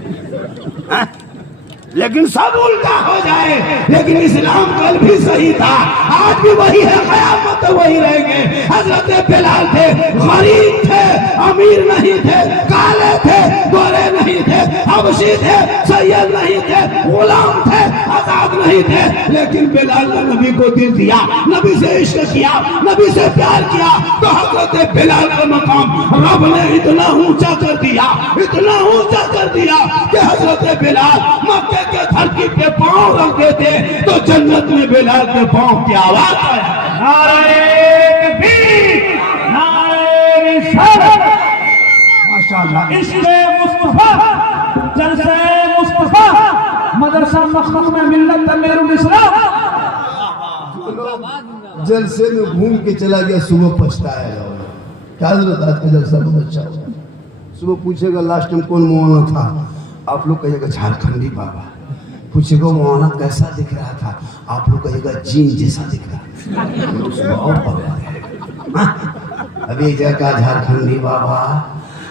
लेकिन सब उल्टा हो जाए, लेकिन इस्लाम कल भी सही था, आज भी वही है, क़यामत तक वही रहेंगे। हजरत बिलाल थे, गरीब थे, अमीर नहीं थे, काले थे, गोरे नहीं थे, हबशी थे, सैयद नहीं थे, गुलाम थे, आजाद नहीं थे, लेकिन बिलाल ने नबी को दिल दिया, नबी से इश्क किया, नबी से प्यार किया, तो हजरत बिलाल का मकाम रब ने इतना ऊंचा कर दिया, इतना ऊंचा कर दिया कि हजरत बिलाल मक्के के धरती पे पांव रख देते तो जन्नत में बिलाल के पांव की आवाज आए। नारे तकबीर, नारे रिसालत, माशाअल्लाह। इश्क़े मुस्तफा, जलसे मुस्तफा, मदरसा मखमख में मिल्लत तमीरुल इस्लाम। जलसे में घूम के चला गया, सुबह पछताएगा। क्या जरूरत आज का जलसा बहुत अच्छा हुआ। सुबह पूछेगा लास्ट टाइम कौन मौलाना था, आप लोग कहिएगा झारखंडी बाबा। पूछेगा मौलाना कैसा दिख रहा था, आप लोग कहिएगा जीन जैसा दिख रहा। और अभी एक जगह झारखंडी बाबा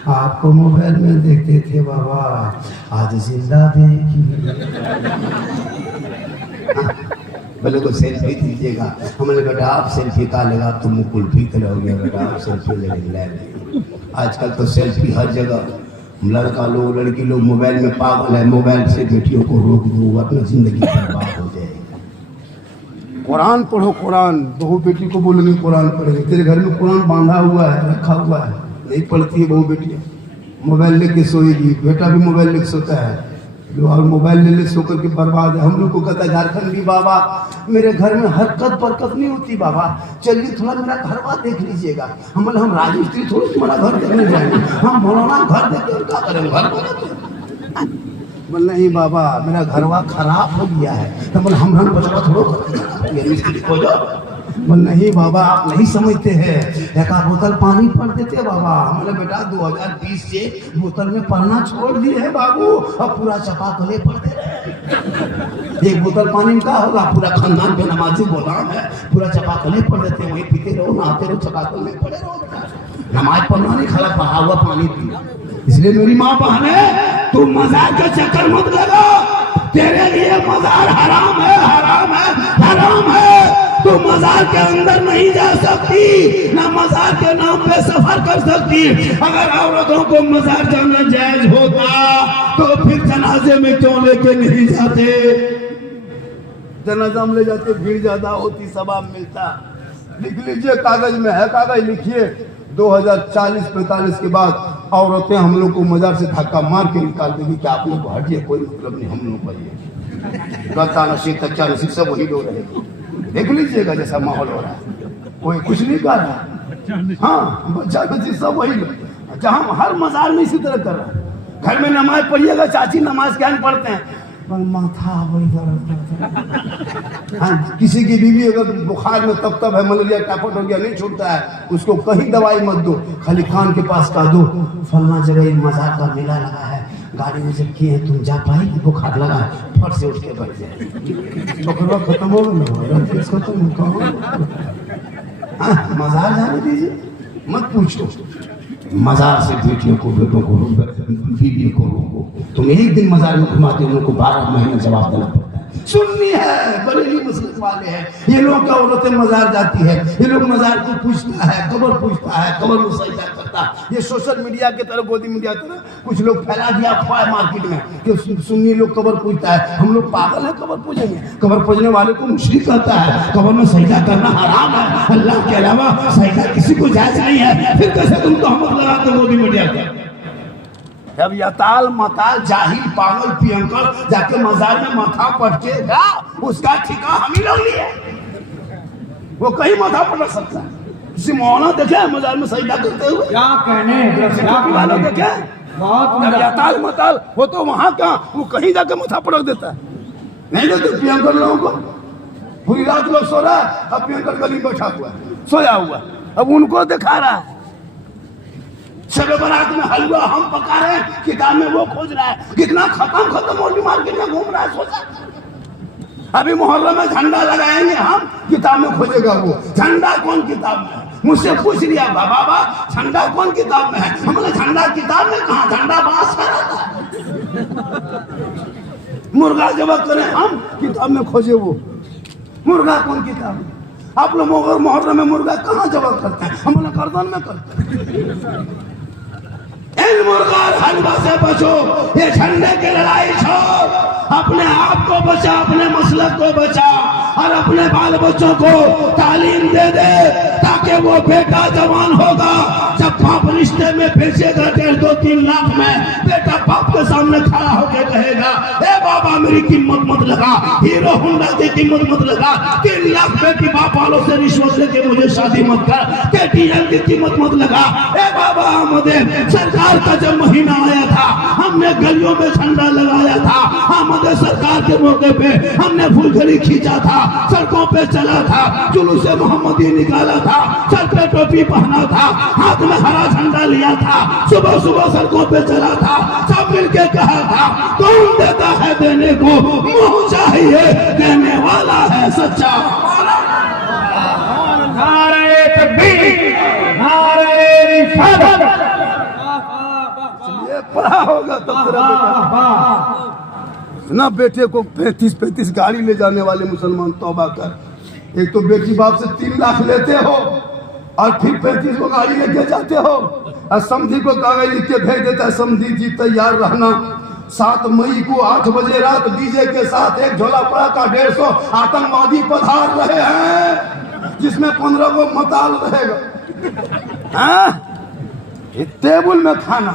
आपको मोबाइल में देखते थे बाबा, आज जिंदा देखिए। बोले को सेल्फी दीजिएगा, हमने बेटा आप सेल्फी का लेगा तुम कुल्फी करोगे, बेटा आप सेल्फी ले। आजकल तो सेल्फी हर जगह, लड़का लोग लड़की लोग मोबाइल में पागल है, मोबाइल से बेटियों को रोक दो, अपनी जिंदगी बर्बाद हो जाएगी। कुरान पढ़ो, कुरान। बहू बेटी को बोलेंगे कुरान पढ़ेंगे, तेरे घर में कुरान बांधा हुआ है, रखा हुआ है, नहीं पढ़ती है बहू बेटियाँ, मोबाइल लेके सोएगी, बेटा भी मोबाइल लेके सोता है, और मोबाइल ले सो करके बर्बाद है। हम लोग को कहता है झारखंडी बाबा मेरे घर में हरकत बरकत नहीं होती बाबा, चलिए थोड़ा मेरा घरवा देख लीजिएगा। हम बोले हम राजमिस्त्री थोड़ी तुम्हारा घर देखने जाएंगे, हम मौलाना घर देख के क्या करेंगे, घर बनाते। बोल नहीं बाबा मेरा घरवा खराब हो गया है, तो बोले हम बचवा थोड़ा मिस्त्री को जाओ। बोल नहीं बाबा आप नहीं समझते हैं, एक बोतल पानी पढ़ देते बाबा। हमने बेटा 2020 से बोतल में पढ़ना छोड़ दिए है बाबू, अब पूरा चपाकले पढ़ते रहे। एक बोतल पानी में क्या होगा, पूरा खानदान पे नमाजी गोलाम है, पूरा चपाकले पढ़ देते, वही पीते रहो, नहाते रहो, चपाकल में पढ़े रहो। नमाज पढ़ना नहीं, खाला पढ़ा हुआ पानी पीना। इसलिए मेरी माँ बहने तुम मजाक का चक्कर मत लगा, तेरे लिए मजार हराम है, हराम है, हराम है। तू मजार के अंदर नहीं जा सकती, ना मजार के नाम पे सफर कर सकती। अगर औरतों को मजार जाना जायज होता तो फिर जनाजे में क्यों लेके नहीं जाते? जनाजा में ले जाते, भीड़ ज्यादा होती, सवाब मिलता। लिख लीजिए, कागज में है, कागज लिखिए, 2040-45 के बाद औरतें हम लोग को मजार से धक्का मार के निकाल देगी कि आप लोग को हटिए, कोई मतलब नहीं, हम लोग पाइए। गलता नसीब, कच्चा नसीब सब वही लोग रहेंगे। देख लीजिएगा जैसा माहौल हो रहा है, कोई कुछ नहीं कर रहा है। हाँ, बच्चा बच्ची सब वही लोग। जहाँ हर मजार में इसी तरह कर रहा है। घर में नमाज पढ़िएगा, चाची नमाज क्या नहीं पढ़ते हैं, माथा वही दर्द। हाँ, किसी की बीवी अगर बुखार में तब है, मलेरिया टाइफाइड हो गया, नहीं छूटता है, उसको कहीं दवाई मत दो, खाली कान के पास कह दो फलना जगह मजार का मेला लगा है, गाड़ी में जब किए तुम जा पाई, बुखार लगा, फट से उठ के बैठ जाए, बकरा खत्म हो गया। मजार जाने दीजिए, मत पूछो। मजार से बेटियों को, बेटों को, बीवी को, तुम एक दिन मजार में घुमाते हो, उनको 12 महीने जवाब देना पड़ता है। सुन्नी है, बरेली मसलक वाले हैं, ये लोग का औरतें मजार जाती है, ये लोग मजार को पूछता है, कब्र पूछता है, कब्र में सजदा करता है। ये सोशल मीडिया की तरह, गोदी मीडिया की तरह कुछ लोग फैला दिया अफवाह मार्केट में कि सुन्नी लोग कब्र पूछता है। हम लोग पागल है कब्र पूजेंगे? कब्र पूजने वाले को मुशरिक कहता है, कब्र में सजदा करना हराम है, अल्लाह के अलावा सजदा किसी को जायज नहीं है। फिर कैसे तुम तहमत लगाते हो गोदी मीडिया पर? जब यताल मताल जाहिल पागल पियंकर जाके मजार में माथा पटकेगा, उसका ठिका हम ही लोग लिए। वो कहीं माथा पटक सकता है। किसी मौलाना देखे मजार में सजदा करते हुए? क्या कहने वाला देखे? जब यताल मताल वो तो वहां क्या, वो कहीं जाके माथा पटक देता है। नहीं देते पियंकर लोगों को। पूरी रात लोग सो रहा है, अब पियंकर गली में बैठा हुआ है, सोया हुआ, अब उनको दिखा रहा है। शबे बारात में हलवा हम पका रहे हैं, किताब में वो खोज रहा है। कितना खत्म मोटी मार्केट में घूम रहा है, सोचा। अभी मुहर्रम में झंडा लगाएंगे हम, किताब में खोजेगा वो झंडा कौन किताब में है। मुझसे पूछ लिया, बाबा झंडा कौन किताब में है? हमने झंडा किताब में कहा, झंडा बांस का रहता है। मुर्गा जब करें हम, किताब में खोजे वो मुर्गा कौन किताब में। आप लोग मुहर्रम में मुर्गा कहाँ जबत करते हैं? हम लोग गर्दन में करते हैं। इन मुर्गा हलवा से बचो, ये झंडे की लड़ाई छोड़, अपने आप को बचा, अपने मसलक को बचा और अपने बाल बच्चों को तालीम दे दे, ताकि वो बेटा जवान होगा, जब बाप रिश्ते में भेजेगा 1.5-2-3 लाख में, बेटा बाप के सामने खड़ा होकर कहेगा, ए बाबा मेरी कीमत मत लगा, हीरो होंडा की कीमत मत लगा, 3 लाख बेटी बाप वालों से रिश्वत लेके मुझे शादी मत कर, KTM की कीमत मत लगा। ए बाबा आमदे सरकार का जब महीना आया था, हमने गलियों में झंडा लगाया था, आमदे सरकार के मौके पे हमने फुलझड़ी खींचा था, सड़कों पे चला था, जुलूस मोहम्मदी निकाला था, सर पे टोपी पहना था, हाथ में हरा झंडा लिया था, सुबह सुबह सड़कों पे चला था, सब मिलके कहा था, कौन देता है देने को, मुंह चाहिए देने वाला है सच्चा। नारे तकबीर, नारे रिसालत। ये पढ़ा होगा तो ना बेटे को 35-35 गाड़ी ले जाने वाले मुसलमान तौबा कर। एक तो बेटी बाप से 3 लाख लेते हो और फिर 35 को गाड़ी लेके जाते हो और समधी को कागज लिख के भेज देता है, समधी जी तैयार रहना, 7 मई को 8 बजे रात डीजे के साथ एक झोला पड़ाका 150 आतंकवादी पधार रहे हैं, जिसमें 15 को मताल रहेगा। टेबल में खाना,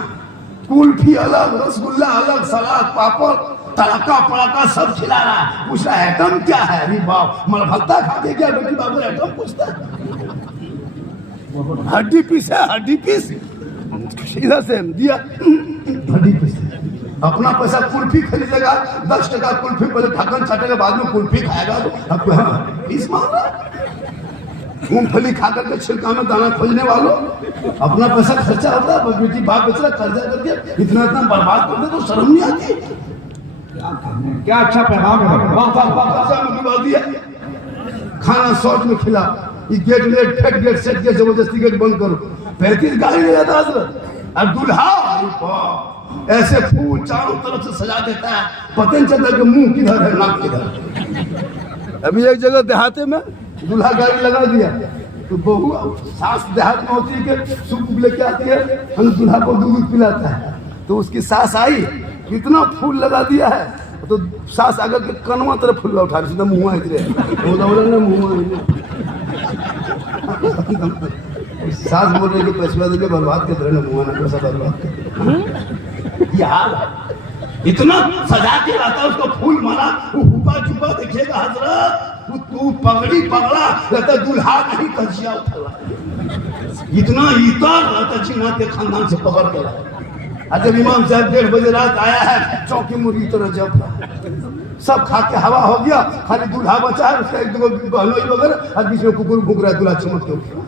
कुल्फी अलग, रसगुल्ला अलग, सलाद पापड़ तड़का पड़ाका सब खिला रहा है। पूछ रहा है आइटम क्या है? अरे बाप, मलभत्ता खा के क्या बेटी बाबू आइटम पूछता है? हड्डी पीस है, हड्डी पीस सीधा से दिया, हड्डी पीस। अपना पैसा कुल्फी खरीदेगा, 10 टका कुल्फी पहले ढक्कन छाटेगा, बाद में कुल्फी खाएगा। तो पीस मांग रहा, मूंगफली खा करके छिलका में दाना खोजने वालों, अपना पैसा खर्चा होता है, बेटी बाप बेचारा कर्जा करके इतना बर्बाद कर दे तो शर्म नहीं आती? क्या अच्छा पैगाम है। कर्जा में डुबा दिया, खाना शॉर्ट में खिला, ये गेट लेट फेट गेट सेट के जबरदस्ती गेट बंद करो, 35 गाड़ी ले जाता और दूल्हा ऐसे फूल चारों तरफ से सजा देता है, पता नहीं चलता कि मुंह किधर है नाक किधर। अभी एक जगह देहाते में दूल्हा गाड़ी लगा दिया, तो बहू सास देहात में होती है कि सूप लेके आती है, हम दूल्हा को दूध पिलाता है, तो उसकी सास आई, इतना फूल लगा दिया है, तो सास अगर के कनवा तरफ फूल उठा रही, मुँह ना मुँह सास बोल रहे कि पैसा देके बर्बाद कर रहे, मुँह ना पैसा बर्बाद कर यार, इतना सजा के लाता है उसको फूल माला, वो हुपा छुपा देखेगा हजरत, तू पगड़ी पगड़ा रहता, दूल्हा नहीं कजिया उठा, इतना इतर रहता जीना के खानदान से पकड़ के लाया। जब इमाम साहब 1:30 बजे रात आया है, चौकी मुर्गी तरह जब सब खा के हवा हो गया, खाली दूल्हा बचा है, उसका एक दो बहनोई वगैरह, और बीच में कुकुर भूख रहा है, दूल्हा चमक के उठा।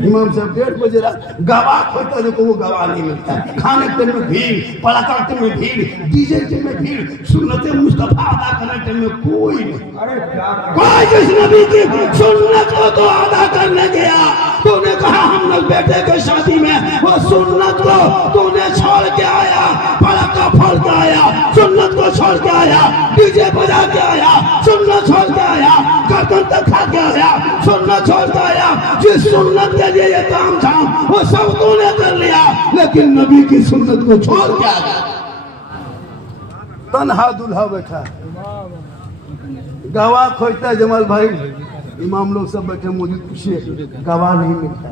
इमाम साहब 1:30 बजे रात गवाह खोजता है, वो गवाह नहीं मिलता, खाने टाइम में भीड़, पड़ाका टाइम में भीड़, डीजे टाइम में भीड़, सुन्नते मुस्तफा अदा करने टाइम में कोई नहीं। कोई जिस नबी की सुन्नत को तो अदा करने गया, तूने कहा हम लोग बेटे के शादी में वो सुन्नत को तूने छोड़ के आया, पड़ाका फोड़ के आया, सुन्नत को छोड़ के आया, डीजे बजा के आया, सुन्नत छोड़ के आया, गर्दन तक खा के आया, सुन्नत छोड़ के आया। जिस सुन्नत के लिए ये काम था वो सब तूने कर लिया, लेकिन नबी की सुन्नत को छोड़ के आ गया। तन्हा दूल्हा बैठा, गवाह खोजता है जमाल भाई, इमाम लोग सब बैठे मौजूद, पूछिए गवाह नहीं मिलता,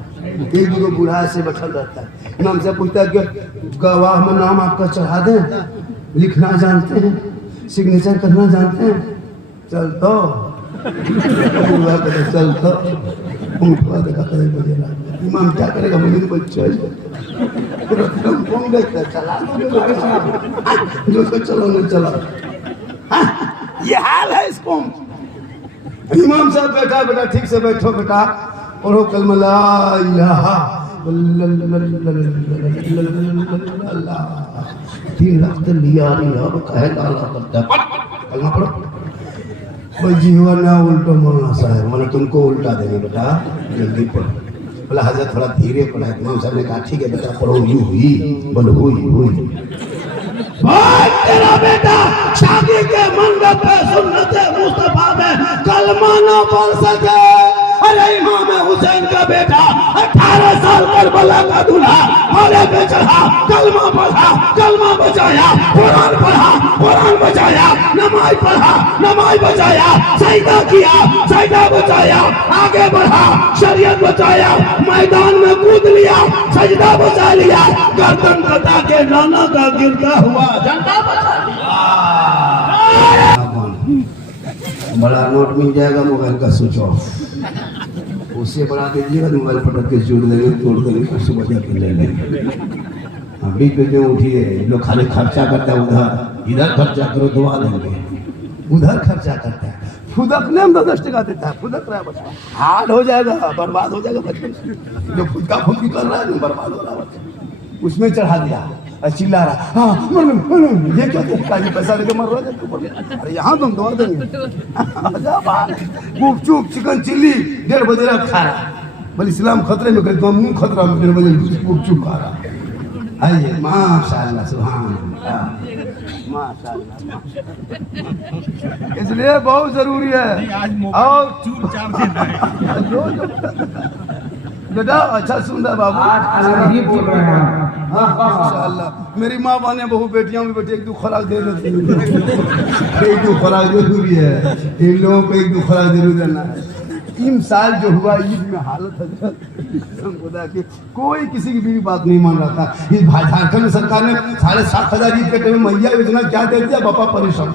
एक दो बूढ़ा से बैठल रहता है। इमाम से पूछता है कि गवाह में नाम आपका चढ़ा दें, लिखना जानते हैं, सिग्नेचर करना जानते हैं? चल तो चल तो इमाम क्या करेगा, मुझे बच्चा जो चलो नहीं चला, ये हाल है इस कौम। इमाम साहब बैठा, बेटा ठीक से बैठो बेटा, पढ़ो कलमा ला इलाहा 3 लाख तो लिया कहे करता कलमा पढ़ो। बोल जीवा ना उल्टो मौलाना साहब, मैंने तुमको उल्टा देंगे बेटा, जल्दी पढ़ो। बोला हजरत थोड़ा धीरे पढ़ा। इमाम साहब ने कहा ठीक है बेटा पढ़ो, यूं हुई, बोलो हुई। तेरा बेटा शादी के मंडप पे सुन्नते मुस्तफा में कलमा ना पढ़ सके। अरे इमाम हुसैन का बेटा 18 साल करबला का दूल्हा घोड़े पे चढ़ा, कलमा पढ़ा, कलमा बचाया, कुरान पढ़ा, कुरान बचाया, नमाज पढ़ा, नमाज बचाया, सजदा किया, सजदा बचाया, आगे बढ़ा, शरीयत बचाया, मैदान में कूद लिया, सजदा बचा लिया, गर्दन कटा के नाना का गिरता हुआ झंडा बचा लिया। बड़ा नोट मिल जाएगा, मोबाइल का स्विच ऑफ, उससे बढ़ा दीजिएगा, मोबाइल पटक के जोड़ देंगे, तोड़ देंगे, उससे बजा के ले लेंगे। अभी पे जो उठिए, लोग खाली खर्चा करता है, उधर इधर खर्चा करो दवा देंगे, उधर खर्चा करता है, फुदकने में 10 टका देता है, फुदक रहा है बच्चा, हाल हो जाएगा, बर्बाद हो जाएगा बच्चे। जो फुदका फुदकी कर रहा है बर्बाद हो रहा है बच्चा, उसमें चढ़ा दिया, चिल्ला रहा, हाँ ये क्या ये पैसा लेके मर रहा है, अरे यहाँ तुम दवा देंगे। गुपचुप चिकन चिल्ली 1:30 बजे रात खा रहा, बोले इस्लाम खतरे में, कहते मुँह खतरा में, 1:30 बजे गुपचुप खा रहा। आइए माशाअल्लाह सुभान अल्लाह माशाअल्लाह, इसलिए बहुत जरूरी है। और बेटा अच्छा सुंदर बाबू ही बोल रहे हैं। माशाअल्लाह, मेरी माँ बहने बहु बेटियां भी बेटे 1-2 खुराक दे देती है, 1-2 खुराक जरूरी है, इन लोगों को 1-2 खुराक जरूर देना है। 3 साल जो हुआ ईद में हालत है खुदा की, कोई किसी की भी बात नहीं मान रहा था। इस झारखंड में सरकार ने 7,500 ईद के टाइम मैया योजना क्या दे दिया, बापा परेशान।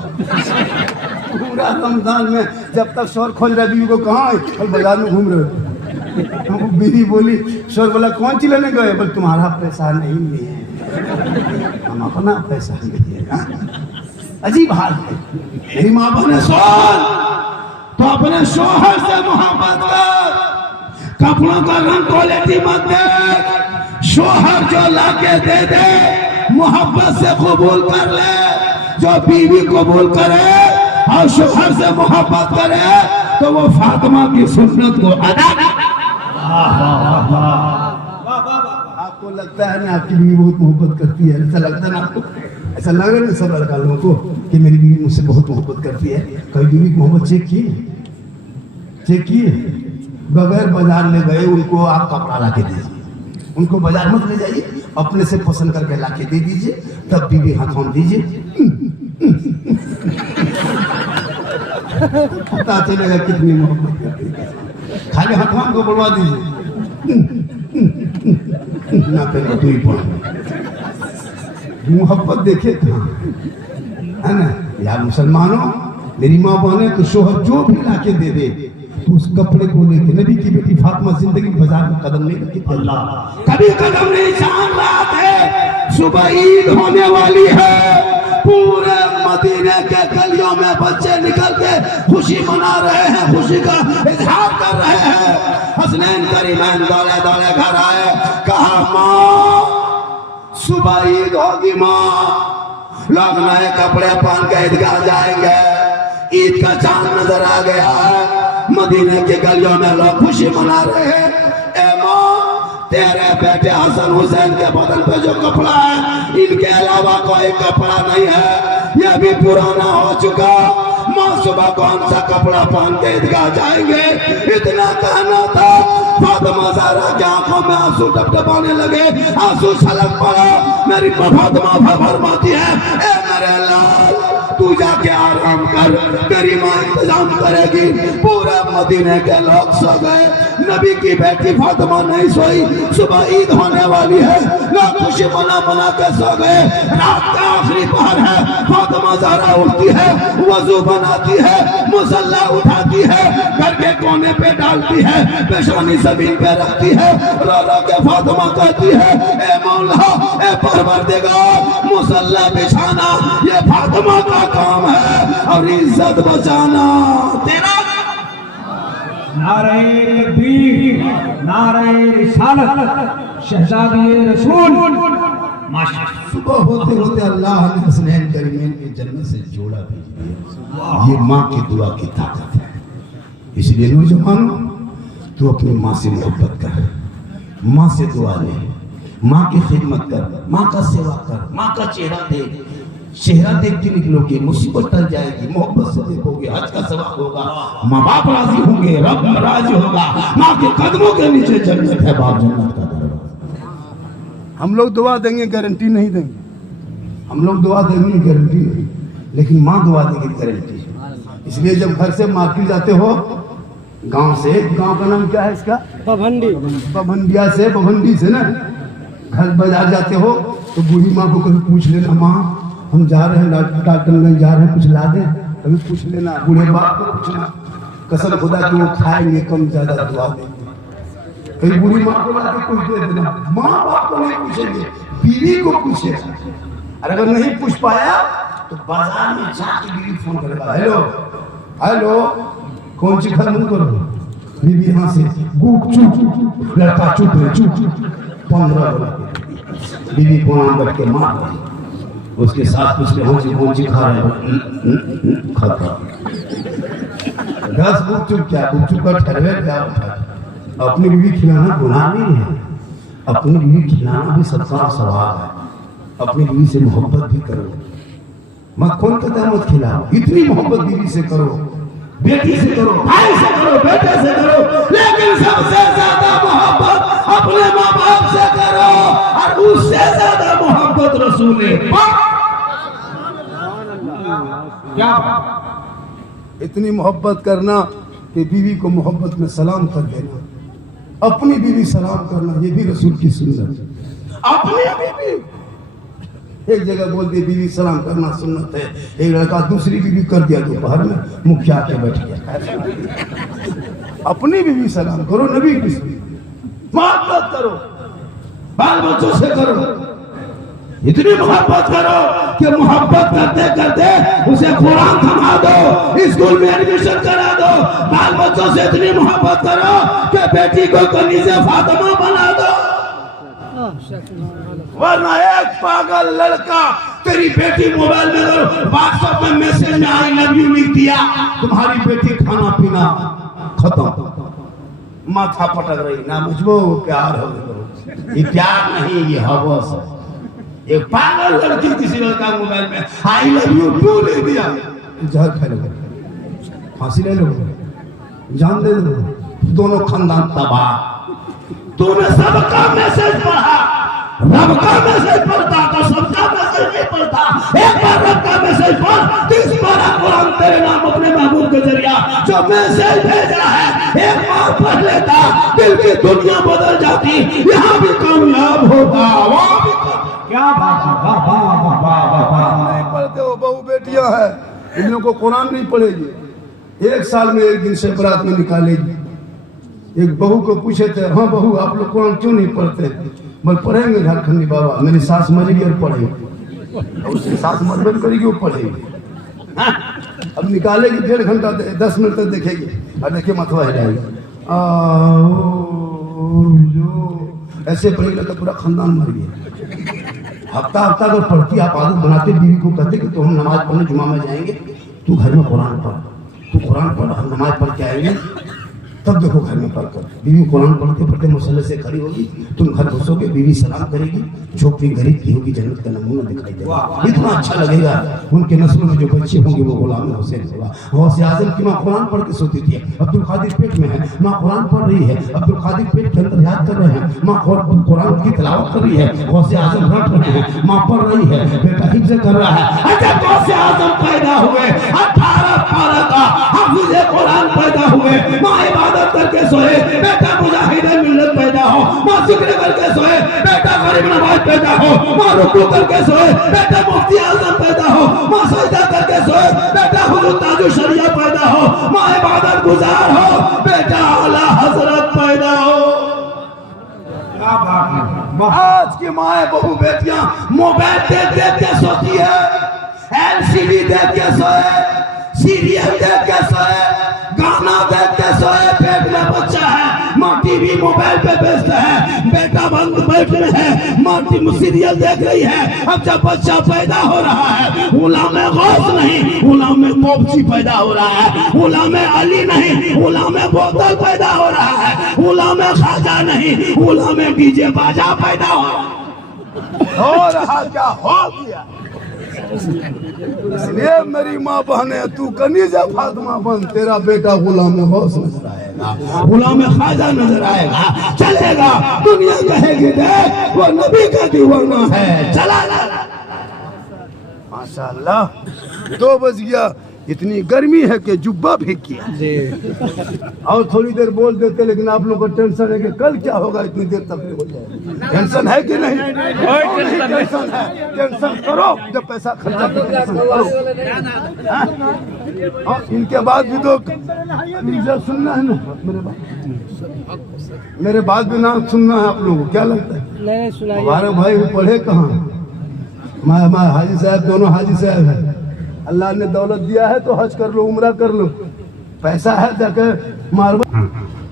पूरा रमजान में जब तक शोर खोज रहा बीवी को, कहाँ कल बाजार में घूम रहे हो, बीवी बोली, शोर बोला कौन सी लेने गए, बोले तुम्हारा पैसा नहीं है, हम अपना पैसा लिए। अजीब हाल है। मेरी माँ बहने सुन, तो अपने शोहर से मोहब्बत कर, कपड़ों का रंग क्वालिटी मत देख, शोहर जो लाके दे दे मोहब्बत से कबूल कर ले। जो बीवी कबूल करे और शोहर से मोहब्बत करे तो वो फातिमा की सुन्नत को अदा। आपको लगता है ना आपकी बीवी बहुत मोहब्बत करती है, ऐसा लगता है ना आपको? ऐसा लग रहा है ना सब लड़का लोगों को कि मेरी बीवी मुझसे बहुत मोहब्बत करती है। कभी बीवी की मोहब्बत चेक किए? बगैर बाजार ले गए उनको आप कपड़ा ला के दीजिए, उनको बाजार मत ले जाइए, अपने से पसंद करके ला के दे दीजिए, तब बीवी हाथ थाम दीजिए, पता चलेगा कितनी मोहब्बत करती है। खाली हाथ थाम को बढ़वा दीजिए ना, पहले तू ही पढ़ मोहब्बत देखे है ना यार। मुसलमानों, मेरी माँ बहने तो शोहर जो भी ला के दे दे तो उस कपड़े को लेके, नबी की बेटी फातिमा जिंदगी बाजार में कदम नहीं रखी, कभी कदम नहीं। शाम रात है, सुबह ईद होने वाली है, पूरे मदीने के गलियों में बच्चे निकल के खुशी मना रहे हैं, खुशी का इजहार कर रहे हैं। हसनैन करीमैन दौड़े दौड़े घर आए, कहा माँ सुबह ईद होगी माँ, लोग नए कपड़े पहन के ईदगाह जाएंगे, ईद का चांद नजर आ गया है, मदीने के गलियों में लोग खुशी मना रहे हैं। ए माँ, तेरे बेटे हसन हुसैन के बदन पे जो कपड़ा है, इनके अलावा कोई कपड़ा नहीं है, यह भी पुराना हो चुका। माँ सुबह कौन सा कपड़ा पहन के ईदगाह जाएंगे? इतना कहना था, फातिमा ज़हरा की आंखों में आंसू टपटपाने लगे, आंसू छलक पड़ा। मेरी फातिमा फरमाती है, ए मेरे लाल तू जाके आराम कर, तेरी माँ इंतजाम करेगी। पूरे मदीने के लोग सो गए, नबी की बेटी फातिमा नहीं सोई। सुबह ईद होने वाली है, लोग खुशी मना मना के सो गए। रात का आखिरी पहर है, फातिमा ज़हरा उठती है, वजू बनाती है, मुसल्ला उठाती है, घर के कोने पे डालती है, पेशानी ज़मीन पे रखती है, रो रो के फातिमा कहती है, ए मौला, ए परवरदिगार, मुसल्ला बिछाना ये फातिमा का काम है और इज्जत बचाना तेरा। नारे तकबीर, नारे रिसालत, शहजादे रसूल। माशाअल्लाह। सुबह होते होते अल्लाह ने हसनैन करीमैन के जन्नत से जोड़ा भेज दिया। ये माँ की दुआ की ताकत है। इसलिए नौजवान, तू अपनी माँ से मोहब्बत कर, माँ से दुआ ले, माँ की खिदमत कर, माँ का सेवा कर, माँ का चेहरा देख, चेहरा देख के निकलोगे, मुसीबत टल जाएगी, मोहब्बत से देखोगे, हज का सवाब होगा, माँ बाप राजी होंगे, रब राजी होगा, माँ के कदमों के नीचे जन्नत है, बाप जन्नत का दरवाजा। हम लोग दुआ देंगे, गारंटी नहीं देंगे, हम लोग दुआ देंगे गारंटी नहीं, लेकिन माँ दुआ देगी गारंटी। इसलिए जब घर से मार्केट जाते हो, गांव से, गांव का नाम क्या है इसका? पभंडिया से, पभंडी से ना घर बाजार जाते हो तो बूढ़ी माँ को कभी पूछ लेना, माँ हम जा रहे हैं डॉक्टरगंज जा रहे हैं, कुछ ला दें, कभी पूछ लेना। बूढ़े बाप को पूछना, कसम खुदा कि वो खाएंगे कम ज्यादा दुआ देंगे। कहीं बूढ़ी माँ को ला के कुछ दे देना, माँ बाप को नहीं पूछेंगे, बीवी को पूछे। अगर नहीं पूछ पाया तो बाजार में जाके बीवी फोन करेगा, हेलो हेलो कौन सी घर मुंह करो, बीवी यहाँ से गुप चुप, लड़का चुप है, चुप 15 बीवी को नाम रख के मार रही, उसके साथ उसके कौन सी खा रहे हो, खाता 10 गुपचुप क्या, गुपचुप का ठहरे क्या उठा। अपनी बीवी खिलाना गुनाह नहीं है, अपनी बीवी खिलाना भी सबका सवाब है। अपनी बीवी से मोहब्बत भी करो, मक्खन का मत खिलाओ, इतनी मोहब्बत बीवी से करो, बेटी से करो, भाई से करो, बेटे से करो, लेकिन सबसे ज्यादा मोहब्बत अपने माँ बाप से करो, और उससे ज्यादा मोहब्बत रसूले क्या। इतनी मोहब्बत करना कि बीवी को मोहब्बत में सलाम कर देना, अपनी बीवी सलाम करना, ये भी रसूल की सुन्नत है। अपनी बीवी एक जगह बोलते बीवी सलाम करना सुन्नत है, एक लड़का दूसरी बीवी कर दिया दोपहर में, मुखिया के बैठ गया। अपनी बीवी सलाम करो, नबी की मोहब्बत करो, बाल बच्चों से करो, इतनी मोहब्बत करो कि मोहब्बत करते करते उसे कुरान थमा दो, स्कूल में एडमिशन करा दो, बाल बच्चों से इतनी मोहब्बत करो कि बेटी को कनीज़े फातिमा बना दो। वरना एक पागल लड़का तेरी बेटी मोबाइल में व्हाट्सएप में मैसेज में आई लव यू लिख दिया, तुम्हारी बेटी खाना पीना खत्म, माथा पटक रही, ना मुझको प्यार हो गया, ये प्यार नहीं, ये हवस है। एक पागल लड़की किसी लड़का मोबाइल में आई लव यू टू ले दिया, जहर खा लो, फांसी ले लो, जान दे दो, दोनों खानदान तबाह। तूने सबका मैसेज पढ़ा, रब का मैसेज पढ़ता तो सबका मैसेज नहीं पढ़ता। एक बार रब का मैसेज पढ़, 30 पारा कुरान तेरे नाम अपने महबूब के जरिया जो मैसेज भेजा है एक बार पढ़ लेता, दिल की दुनिया बदल जाती, यहाँ भी कामयाब होता, वहाँ भी। क्या बात है, वाह वाह वाह वाह वाह वाह। नहीं पढ़ते हो, बहू बेटियां है, इन लोगों को कुरान नहीं पढ़ेगी। एक साल में एक दिन से बरात में निकालेगी। एक बहू को पूछे थे, हाँ बहू आप लोग कुरान क्यों नहीं पढ़ते? बोल पढ़ेंगे झारखंडी बाबा, मेरी सास मरेगी और पढ़ेगी, और उसकी सास मरबन करेगी वो पढ़ेगी। अब निकालेगी 1.5 घंटा 10 मिनट तक देखेगी और देखिए मथुआ हिलाएगी, ऐसे पढ़ेगा तो पूरा खानदान मर गया। हफ्ता हफ्ता अगर पढ़ती, आप आदत बनाते, बीवी को कहते कि तो हम नमाज पढ़ने जुमा में जाएंगे, तू घर में कुरान पढ़, तू कुरान पढ़, हम नमाज पढ़ के आएंगे, तब देखो घर में पढ़कर। बीवी कुरान पढ़ते पढ़ते मसले से खड़ी होगी, तुम घर घुसोगे, बीवी सलाम करेगी, झोपड़ी गरीब की होगी, जन्नत का नमूना दिखाई देगा, इतना अच्छा लगेगा। उनके नस्लों में जो बच्चे होंगे वो गुलाम हुसैन होगा। गौसे आजम की माँ कुरान पढ़ के सोती थी, अब्दुल कादिर पेट में है, माँ कुरान पढ़ रही है, अब्दुल कादिर पेट के अंदर याद कर रहे हैं, माँ कुरान की तिलावत कर रही है, गौसे आजम रट रहे हैं, माँ पढ़ रही है, बेटा हिफ्ज़ कर रहा है। अच्छा गौसे आजम पैदा हुए, 18 पारा का हाफिज़ कुरान पैदा हुए, माँ इबादत करके सोए, बेटा मुजाहिद मिल्लत पैदा हो, माँ जिक्र करके सोए, बेटा गरीब नवाज पैदा हो, माँ रुकू करके सोए, बेटा मुफ्ती आजम पैदा हो, माँ सजदा करके सोए, बेटा हुजूर ताजु शरिया पैदा हो, माँ इबादत गुजार हो, बेटा आला हजरत पैदा हो। क्या बात है। आज की माए बहू बेटियां मोबाइल देख देख के सोती है, एलसीडी देख के सोए, सीरियल देख के सोए, गाना देख के सोए, पेट में बच्चा है, माँ टीवी मोबाइल पे व्यस्त है, बेटा बंद बैठ में है, माँ सीरियल देख रही है। अब जब बच्चा पैदा हो रहा है, गुलाम गौस नहीं, गुलाम कोपची पैदा हो रहा है, गुलाम अली नहीं, गुलाम बोतल पैदा हो रहा है, गुलाम खाजा नहीं, गुलाम डीजे बाजा पैदा हो रहा। क्या हो गया? इसलिए मेरी माँ बहने, तू कनीज़ा फातिमा बन, तेरा बेटा गुलाम गौस नजर आएगा, गुलाम खाजा नजर आएगा, चलेगा, दुनिया कहेगी देख वो नबी का दीवाना है, चला। माशाअल्लाह 2 बज गया, इतनी गर्मी है कि जुब्बा भी किया और थोड़ी देर बोल देते, लेकिन आप लोग को टेंशन है कि कल क्या होगा, इतनी देर तक हो जाए। टेंशन है कि नहीं? टेंशन है, टेंशन करो, जब पैसा खर्चा टेंशन करो। और इनके बाद भी तो सुनना है ना, मेरे बाद भी नाम सुनना है आप लोगों को, क्या लगता है? हमारे भाई पढ़े कहाँ? हमारे हाजी साहब, दोनों हाजी साहब है, अल्लाह ने दौलत दिया है तो हज कर लो, उम्रा कर लो, पैसा है जाके मारवा।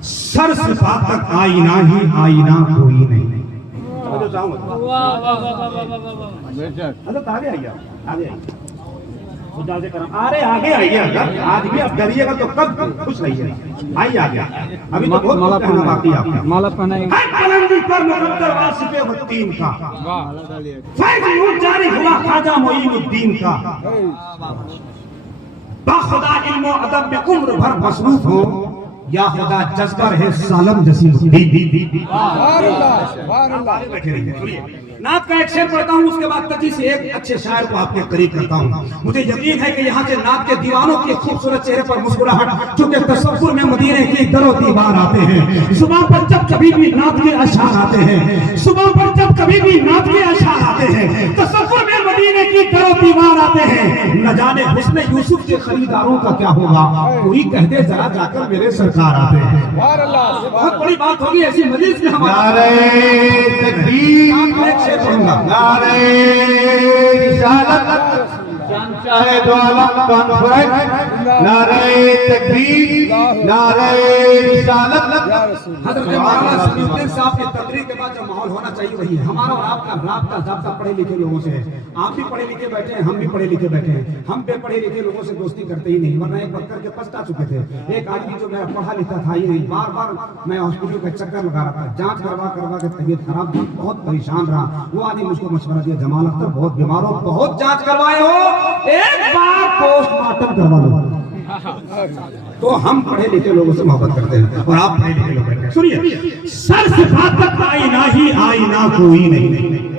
सर से बात तक आईना ही आईना, कोई नहीं। आगे आइए, आगे आइए, अरे आगे आइए, आज भी आप डरिएगा तो कब खुश रहिए। आइए आगे, अभी तो बहुत माला पहना बाकी आपका, माला पहनाएंगे। पर मुकद्दर वासिफ़े वत्तीन का फैज़ नूर जारी हुआ ख्वाजा मोइनुद्दीन का, बाखुदा इल्म अदब में उम्र भर मसरूफ हो, या खुदा जज्बा है सालम जसीमुद्दीन। बैठे रहिए। नात का एक शेर पढ़ता हूँ, उसके बाद तजी से एक अच्छे शायर को आपके करीब करता हूँ। मुझे यकीन है कि यहाँ के नात के दीवानों के खूबसूरत चेहरे पर मुस्कुराहट, क्योंकि तसव्वुर में मदीने की दरो दीवार आते हैं। सुबह पर जब कभी भी नात के अशार आते हैं, सुबह पर जब कभी भी नात के अशार आते हैं, तसव्वुर में मदीने की दरो दीवार आते हैं। न जाने हुस्न यूसुफ के खरीदारों का क्या होगा, कोई कहते जरा जाकर मेरे सरकार आते हैं। बहुत बड़ी बात होगी ऐसी मजलिस में हमारे चाहे दो आलम कॉन्फ्रेंस नारे तकबीर, नारे रिसालत। हजरत मौलाना समीउद्दीन साहब की तकरीर के बाद जो माहौल होना चाहिए वही है। हमारा और आपका राब्ता ज़ाब्ता पढ़े लिखे लोगों से है। आप भी पढ़े लिखे बैठे हैं, हम भी पढ़े लिखे बैठे हैं। हम पे पढ़े लिखे लोगों से दोस्ती करते ही नहीं, वरना एक बार करके पछता चुके थे। एक आदमी जो मेरा पढ़ा लिखा था ही नहीं, बार बार मैं हॉस्पिटल का चक्कर लगा रहा था, जांच करवा करवा के तबीयत खराब थी, बहुत परेशान रहा। वो आदमी मुझको मशवरा दिया, जमाल अख्तर बहुत बीमार हो, बहुत जांच करवाए हो, एक बार पोस्टमार्टम करवा लो। तो हम पढ़े लिखे लोगों से मोहब्बत करते हैं और आप पढ़े लिखे लोग बैठे हैं। सुनिए, सर सिफात आईना ही आईना कोई नहीं।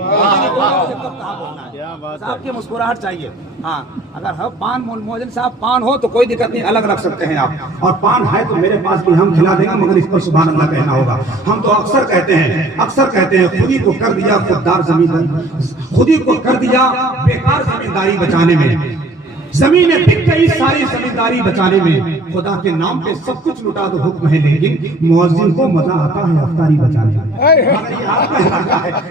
साहब की मुस्कुराहट चाहिए। हाँ, अगर हम पान मोहसिन साहब पान हो तो कोई दिक्कत नहीं, अलग रख सकते हैं आप, और पान है तो मेरे पास भी हम खिला देंगे, मगर इस पर सुभान अल्लाह कहना होगा। हम तो अक्सर कहते हैं खुद ही को कर दिया खुददार जमींदार, खुद ही को कर दिया बेकार जमींदारी बचाने में, जमीनें बिक गई सारी जमींदारी बचाने में, खुदा के नाम पे सब कुछ लुटा दो हुक्म है, लेकिन मुअज्जिन को मजा आता है अफ्तारी बचाने में।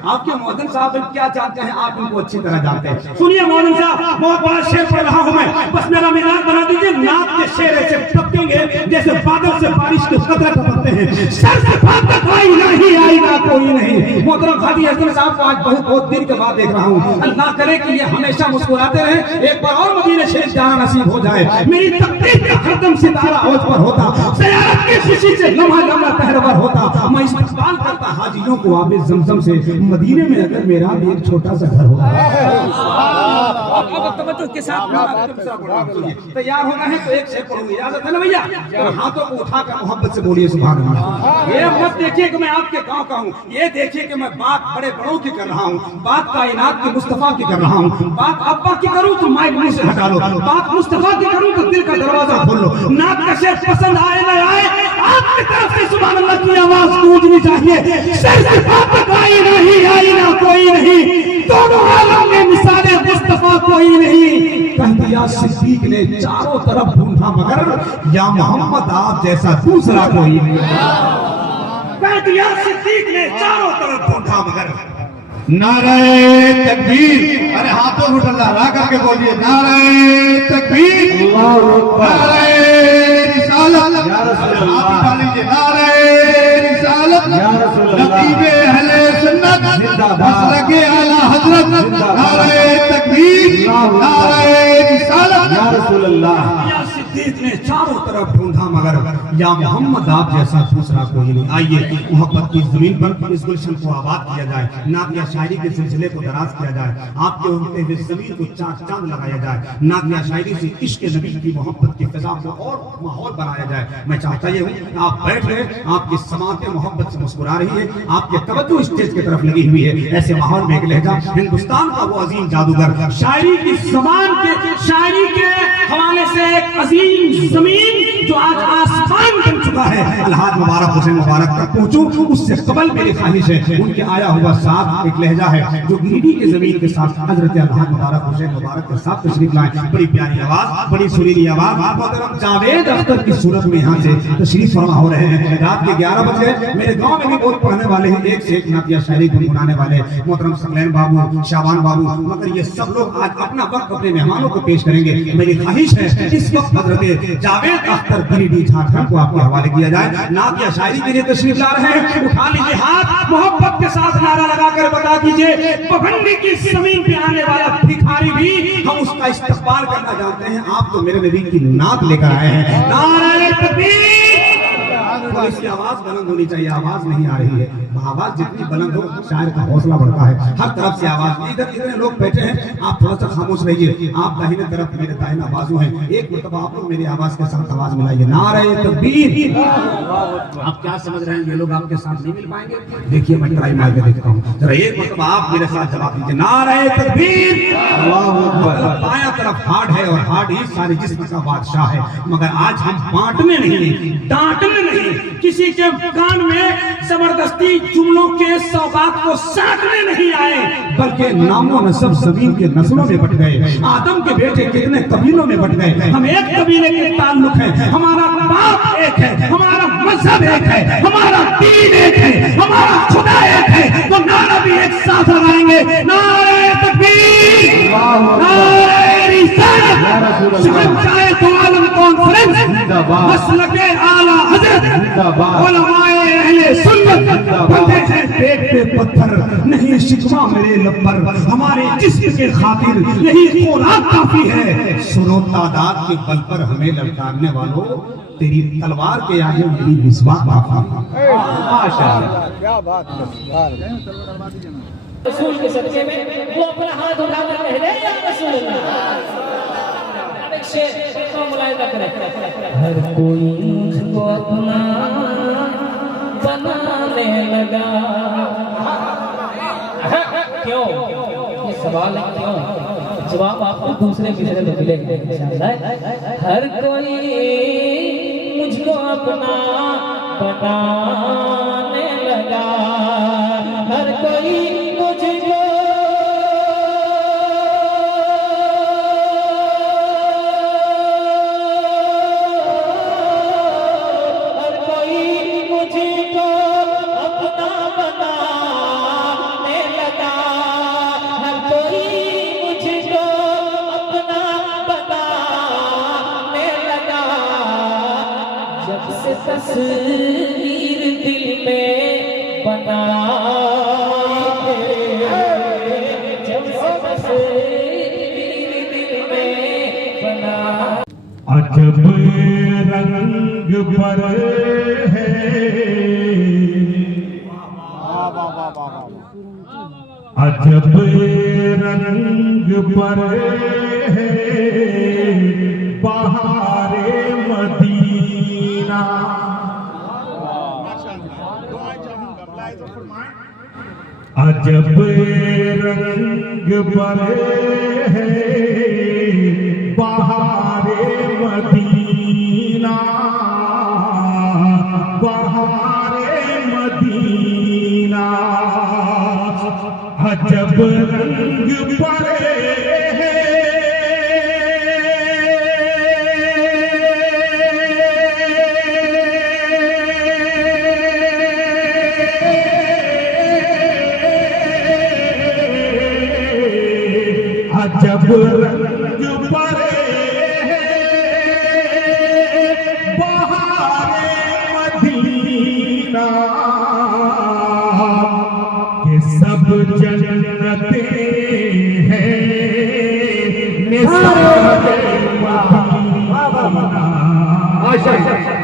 आपके मुअज्जिन साहब क्या जानते हैं, आप इनको अच्छी तरह जानते हैं। सुनिए मुअज्जिन साहब, बहुत बड़ा शेर पढ़ रहा हूं मैं, बस मेरा मिजाज बना दीजिए। नाक के शेर ऐसे टपकेंगे जैसे बादल से बारिश के कतरे टपकते हैं। सर से फातक आईना ही आईना कोई नहीं। मोहतरम हाजी हसन साहब को आज बहुत दिन के बाद देख रहा हूँ। अल्लाह करे कि ये हमेशा मुस्कुराते रहे, एक बार और मदीने शेख जाना नसीब हो जाए। मेरी तकदीर का हरदम सितारा औज पर होता, ज़ियारत की खुशी से लम्हा लम्हा पहरवर होता। मैं इस्तकबाल करता हाजियों को आबे ज़मज़म से, मदीने में अगर मेरा भी एक छोटा सा घर होता। के साथ तैयार हो गए हैं तो एक शेर पढ़ूंगी, इजाजत है ना भैया? हाथों को उठाकर मोहब्बत से बोलिए सुभान अल्लाह। ये मत देखिए कि मैं आपके गांव का हूँ, ये देखिए कि मैं बात बड़े बड़ों की कर रहा हूँ, बात कायनात के मुस्तफा की कर रहा हूँ। बात अब्बा की करूँ तो माइक मुंह से हटा लो, बात मुस्तफा की करूँ तो दिल का दरवाजा खोल लो। नाक का शेर पसंद आए ना आए, आपकी तरफ से सुभान अल्लाह की आवाज गूंजनी चाहिए। सर से फातक आई नहीं आईना कोई नहीं, दोनों आलम में मिसाले मुस्तफा कोई नहीं। कह दिया सिद्दीक ने चारों तरफ ढूंढा मगर या मोहम्मद आप जैसा दूसरा कोई नहीं। कह दिया सिद्दीक ने चारों तरफ ढूंढा मगर। नारे तकबीर, अरे हाथों को लहरा करके बोलिए नारे तकबीर, नारे रिसालत, हाथ डालीजिए नारे रिसालत, नकीबे अहले सुन्नत मसलके आला हजरत, नारे तकबीर, नारे रिसालत, या रसूल अल्लाह। सिद्दीक ने चारों तरफ ढूंढा मगर या मोहम्मद आप जैसा दूसरा कोई नहीं। आइए मोहब्बत की जमीन पर इस गुलशन को आबाद किया जाए, नात या शायरी के सिलसिले को दराज किया जाए, आपके उठते हुए जमीन को चांद लगाया जाए, नात या शायरी से इश्क नबी की मोहब्बत की फिजा को और माहौल बनाया जाए। मैं चाहता ये हूँ आप बैठ रहे, आपकी समाते मोहब्बत से मुस्कुरा रही है, आपके तवज्जो स्टेज की तरफ लगी हुई है। ऐसे माहौल में एक लहजा हिंदुस्तान का वो अजीम जादूगर शायरी की जबान के शायरी के हवाले से एक अजीम जमीन जो आज आसमान बन चुका है, अलहाज मुबारक हुसैन मुबारक तक पहुंचूं, उससे कबल मेरी ख्वाहिश है उनके आया हुआ साथ एक लहजा है जो गिरिडीह की जमीन के साथ हजरत अलहाज मुबारक हुसैन मुबारक के साथ तशरीफ लाए। बड़ी प्यारी आवाज, बड़ी सुरीली आवाज, मोहतरम जावेद अख्तर की सूरत में यहाँ से तशरीफ फरमा हो रहे हैं। रात के 11 बजे मेरे गाँव में भी बहुत पढ़ने वाले हैं, एक से एक नातिया शायरी गुनगुनाने वाले, मोहतरम सकलैन बाबू, शाबान बाबू, मगर ये सब लोग आज अपना वक्त अपने मेहमानों को पेश करेंगे। मेरी ख्वाहिश है इस वक्त हजरत जावेद अख्तर गिरिडीह झारखंड को आपके हवाले किया जाए। नात या शायरी के लिए तशरीफ ला रहे हैं, उठा लीजिए हाथ, मोहब्बत के साथ नारा लगाकर बता दीजिए पगंडी की जमीन पे आने वाला भिखारी भी हम उसका इस्तकबाल करना जानते हैं। आप तो मेरे नबी की नात लेकर आए हैं। नारे तकबीर। थोड़ी सी आवाज बुलंद होनी चाहिए, आवाज नहीं आ रही है। आवाज जितनी बुलंद हो शायर का हौसला बढ़ता है। हर तरफ से आवाज, इधर इतने लोग बैठे हैं, आप थोड़ा सा खामोश रहिए। आप दाहिने तरफ मेरे दाहिना बाजू हैं, एक मतलब आप लोग मेरी आवाज के साथ आवाज मिलाइए। नारे तकबीर। आप क्या समझ रहे हैं ये लोग आपके साथ नहीं मिल पाएंगे? देखिए मैं ट्राई मार के देखता हूँ, जरा एक मतलब आप मेरे साथ जवाब दीजिए। नारे तकबीर। बायां तरफ हार्ड है और हार्ड ही सारे जिस्म का बादशाह है, मगर आज हम बांटने नहीं, डांटने नहीं, किसी के कान में जबरदस्ती जुमलों के सौगात को साटने नहीं आए, बल्कि नामो नसब जमीन के नस्लों में बट गए। आदम के बेटे कितने कबीलों में बट गए, हम एक कबीले के ताल्लुक हैं, हमारा बाप एक है, हमारा मजहब एक है, हमारा दीन एक है, हमारा खुदा एक है, तो नारा भी एक साथ लगाएंगे। नारे तकबीर, नारे रिसालत, शहंशाह दो आलम को मसलके आला हजरत उलमाए अहले सुन्नत बंधे हैं पेट पे पत्थर नहीं शिकवा मेरे लब पर हमारे जिस्म के खातिर यही खुराक काफी है सुनो तादाद के बल पर हमें ललकारने वालों तेरी तलवार के आगे मेरी मिसवाक काफी है। माशाअल्लाह क्या बात है। रसूल के सदके में वो अपना हाथ उठाकर कह दे या रसूल अल्लाह। अब एक शेर को मुलाहिजा करें। हर कोई मुझको अपना बनाने लगा। क्यों? ये सवाल है क्यों? जवाब आपको दूसरे किसी में मिलेगा इंशाअल्लाह। हर कोई मुझको अपना बनाने लगा। हर कोई मुझको हर कोई मुझको अपना बनाने लगा। हर कोई मुझको अपना बनाने लगा। जब से तस्वीर दिल में बना अजब रंग पर है अजब रंग पर है बहारे मदीना। अजब रंग पर है बहारे मदीना। बहारे मदीना अजब रंग पर है। अजब रंग पर बहारे मदीना के सब जन्नते हैं निसारे मदीना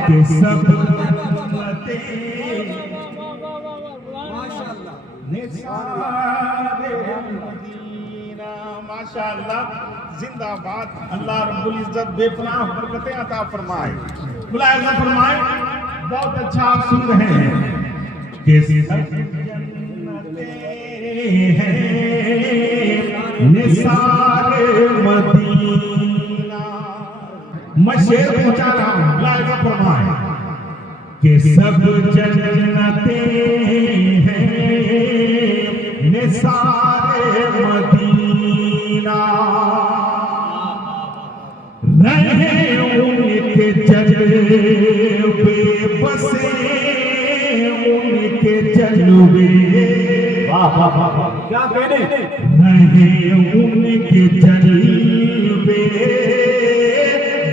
के सब जन्नते निसारे मदीना। माशाअल्लाह जिंदाबाद। अल्लाह रब्बुल इज्जत बेपनाह बरकतें अता फरमाए। मुलाहिजा फरमाए। बहुत अच्छा आप सुन रहे हैं कि निसारे मदीना। मैं शेर पहुंचा रहा हूं। मुलाहिजा फरमाए कि सब जन्नते हैं निसारे मदीना। रहे उनके जलवे बसे उनके जलवे। क्या कहने रहे उनके जलवे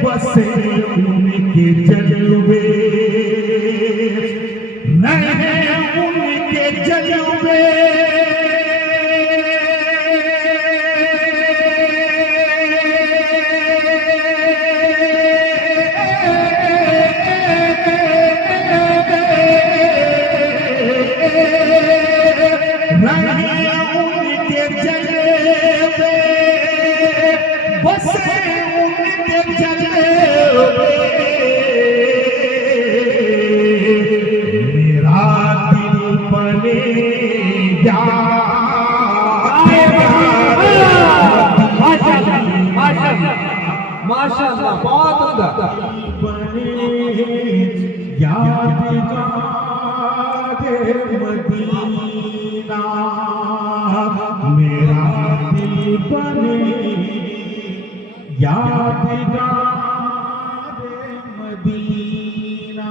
बसे उनके जलवे। रहे उनके जलवे उनके जलवे बसे उनके जलवे। मेरा दिल बने माशाअल्लाह बहुत उम्दा। मदीना मेरा दिल बने यादगार मदीना।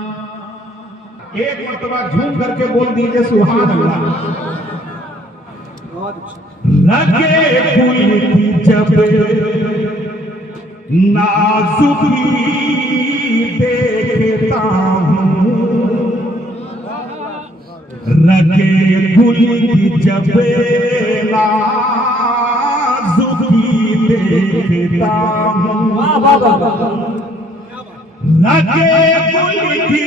एक मरतबा झूम करके बोल दीजिए सुभान अल्लाह। लगे फूल की जब नाजुकी देखता हूँ रगे गुल की जबेला जुकी देखता हूँ रगे गुल की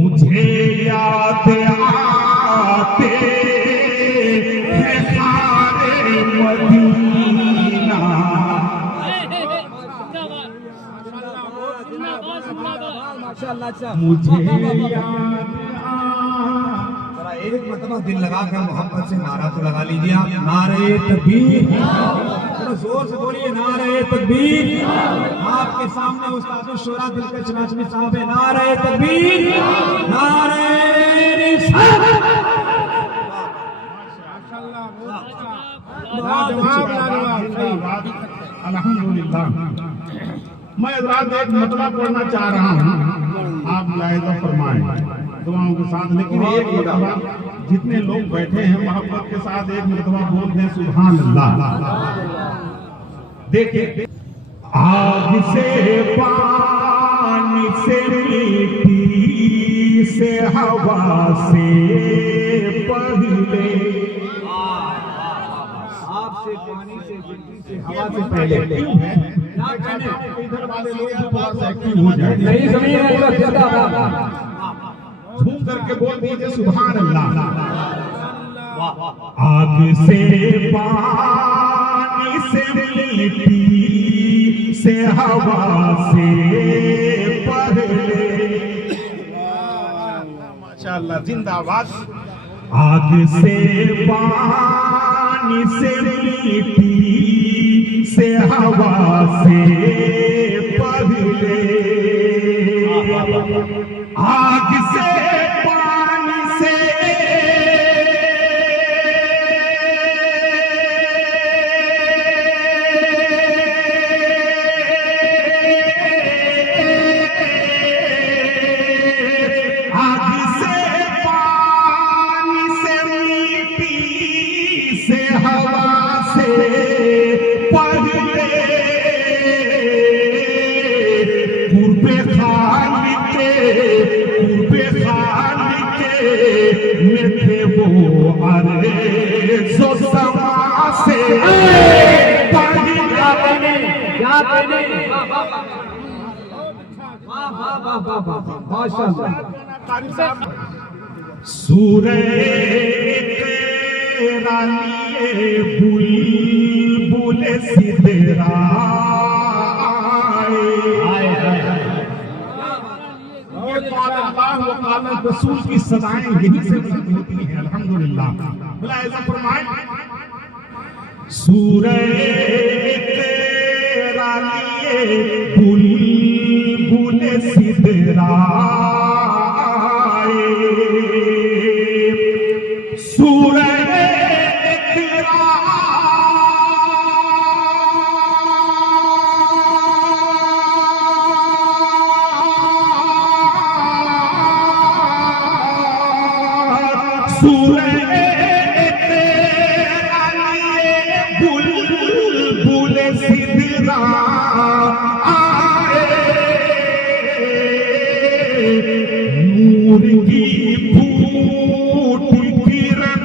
मुझे याद आते हैं सारे मदीना मुझे जरा एक मतलब दिल लगा कर मोहब्बत से नारा तो लगा लीजिए आप। नारे तकबीर, थोड़ा जोर से बोलिए नारे तकबीर। आपके सामने उस्ताद शुरा दिलकश नाज़मी साहब है। नारे तकबीर, नारे रिसालत। अल्हम्दुलिल्लाह। मैं रात एक मतलब पढ़ना चाह रहा हूँ, आप मुलाहिजा फरमाएं दुआओं के साथ। लेकिन एक मरतबा जितने लोग बैठे हैं मोहब्बत के साथ एक मरतबा बोल दें सुभान अल्लाह। देखिए, आग से पानी से मिट्टी से हवा से पहले, आपसे पानी से मिट्टी से हवा से पहले इधर वाले लोग थोड़ा सा एक्टिव हो जाए। नहीं जमीन है इधर ज्यादा झूम करके बोल दीजिए सुभान अल्लाह। आग से पानी से मिट्टी से हवा से पहले, माशाअल्लाह जिंदाबाद। आग से पानी से मिट्टी से हवा से पहले, आग से पानी से आग से पानी से मिट्टी से हवा से पहले पूर्वे खालिक में थे वो अरे सो समा से सूरज तेरा लिए बुलबुल सिदरा रसूल की सदाएं यही से होती हैं। अल्हम्दुलिल्लाह। मुलाहिजा फरमाएं, सूरज तेरा लिए बुलबुल सिदरा, सूरज तेरा सूरज तेरा लिए बुलबुल सिदरा आए, नूर की फूटी किरण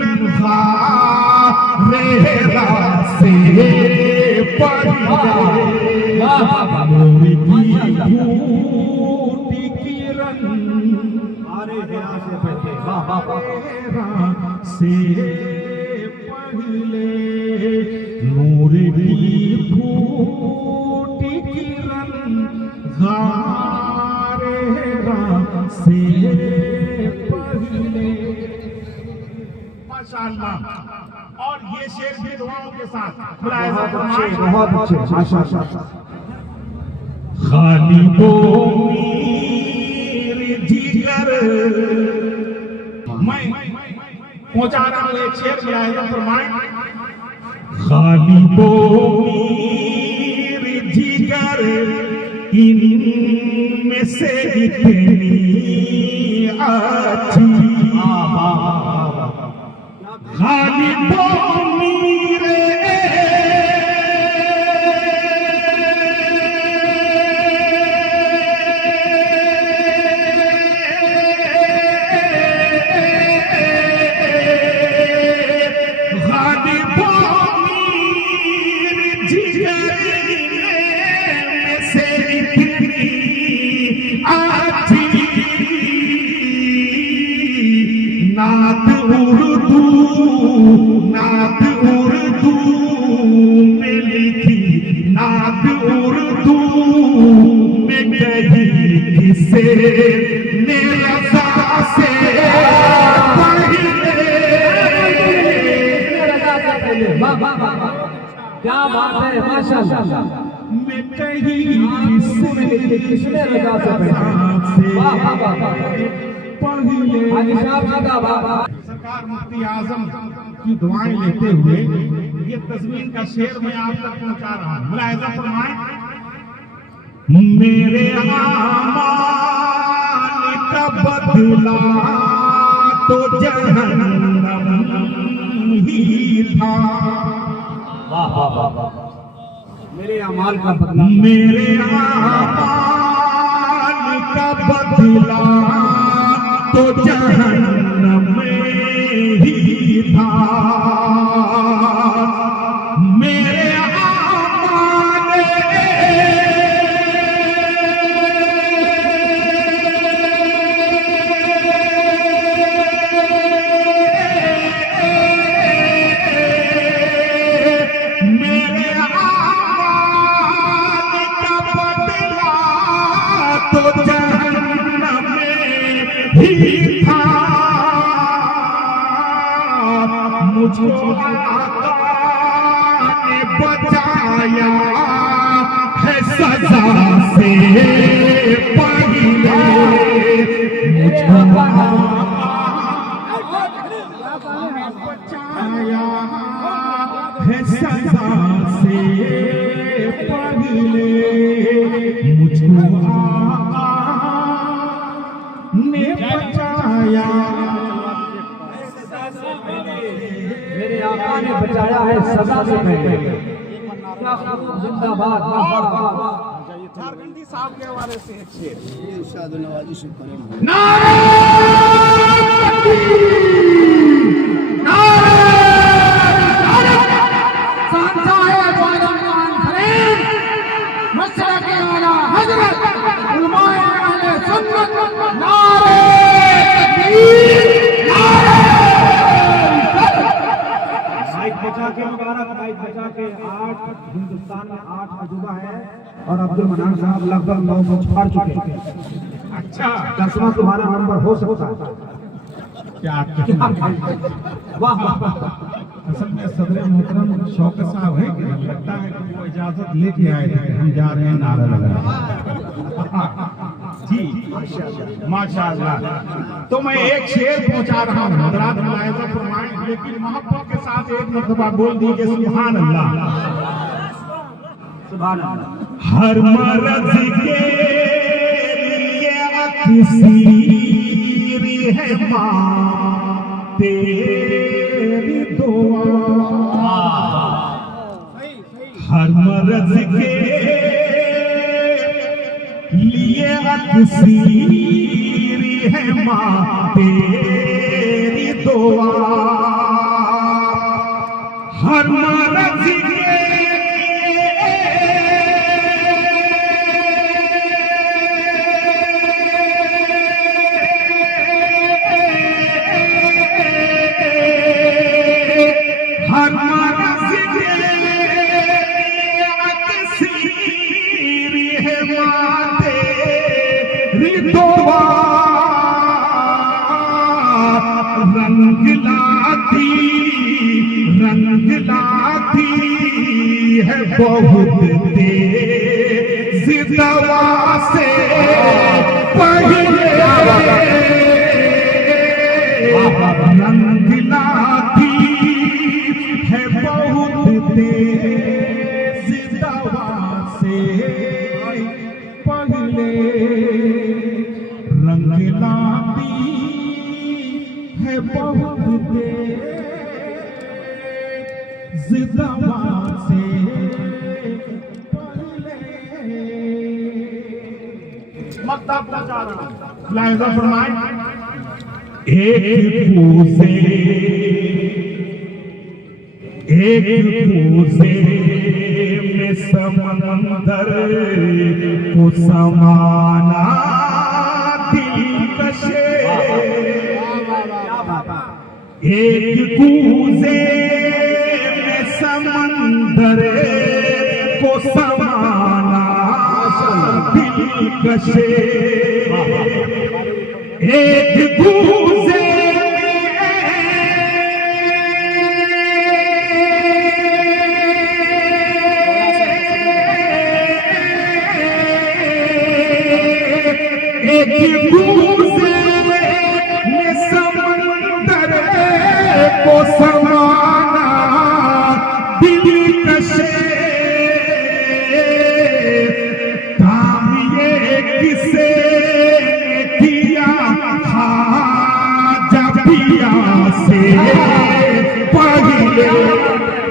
रेरा से पड़े, नूर की फूटी किरण से पहले, नूर की फूटी किरण ज़ारेरा से पहले। माशाअल्लाह। और ये शेर भी दुआओं के साथ बहुत अच्छे माशाअल्लाह। खाली वो मीर जिगर पहुंचा रहा हूं एक शेर मुलाहिजा फरमाएं। गालिबो मीर जिगर इनमें से इतनी अच्छी गालिबो मीर नात उर्दू में लिखी, नात उर्दू में कही किसे ने रज़ा से पहले। क्या बात है, माशाअल्लाह। मैं कही किसने रज़ा से पहले। वाह वाह वाह सरकार मुफ्ती आजम की दुआएं लेते हुए ये तस्वीर का शेर मैं आप तक पहुंचा रहा हूं। मुलाहिजा फरमाएं। मेरे आमाल का बदला तो जहन्नम ही था। वाह वाह वाह। मेरे अमाल का बदला, मेरे आमाल का बदला तो जहन्नम में ही था। मेरे आमाल मेरे आमाल का बदला तो जहन्नम ही था। मुझको आका ने बचाया है सजा से पहले। मुझको आका ने बचाया है सजा से पहले। मुझको आका ने बचाया, मेरे आका ने बचाया है सजा से पहले। जिंदाबाद। झारखंडी साहब के हवाले से एक शेर। इरशाद नवाजी से करें। मुबारक बचा के 8 हिंदुस्तान में 8 अजूबा है और अब्दुल मनान साहब लगभग 900 फाड़ चुके हैं। अच्छा 10वां तुम्हारा नंबर हो सकता है। क्या वाह वाह। असल में सदर मोहतरम शौकत साहब है कि लगता है कि वो इजाजत लेके आए थे हम जा रहे हैं नारा लगाने। जी माशाअल्लाह। तो मैं एक शेर पहुंचा रहा हूँ हजरात, मुलाहिजा फरमाएं, लेकिन मोहब्बत के साथ एक मर्तबा बोल दीजिए सुभान अल्लाह। सुभान अल्लाह। हर मर्ज के लिए अक्सीर है माँ तेरी दुआ। हर मर्ज के लिए अक्सीर है माँ तेरी दुआ। हर मर्ज के हर मर्ज के अक्सीर है माँ तेरी दुआ। रंग लाती है बहुत तेज दवा से पहले। रंग बहुत देर जिंदाबाद से मक्ता पहुंचा रहा लाइजा फरमाए एक कूसे में समंदर को समाना दिलकशे एक कूसे में समंदर को समाना दिलकशे एक कूसे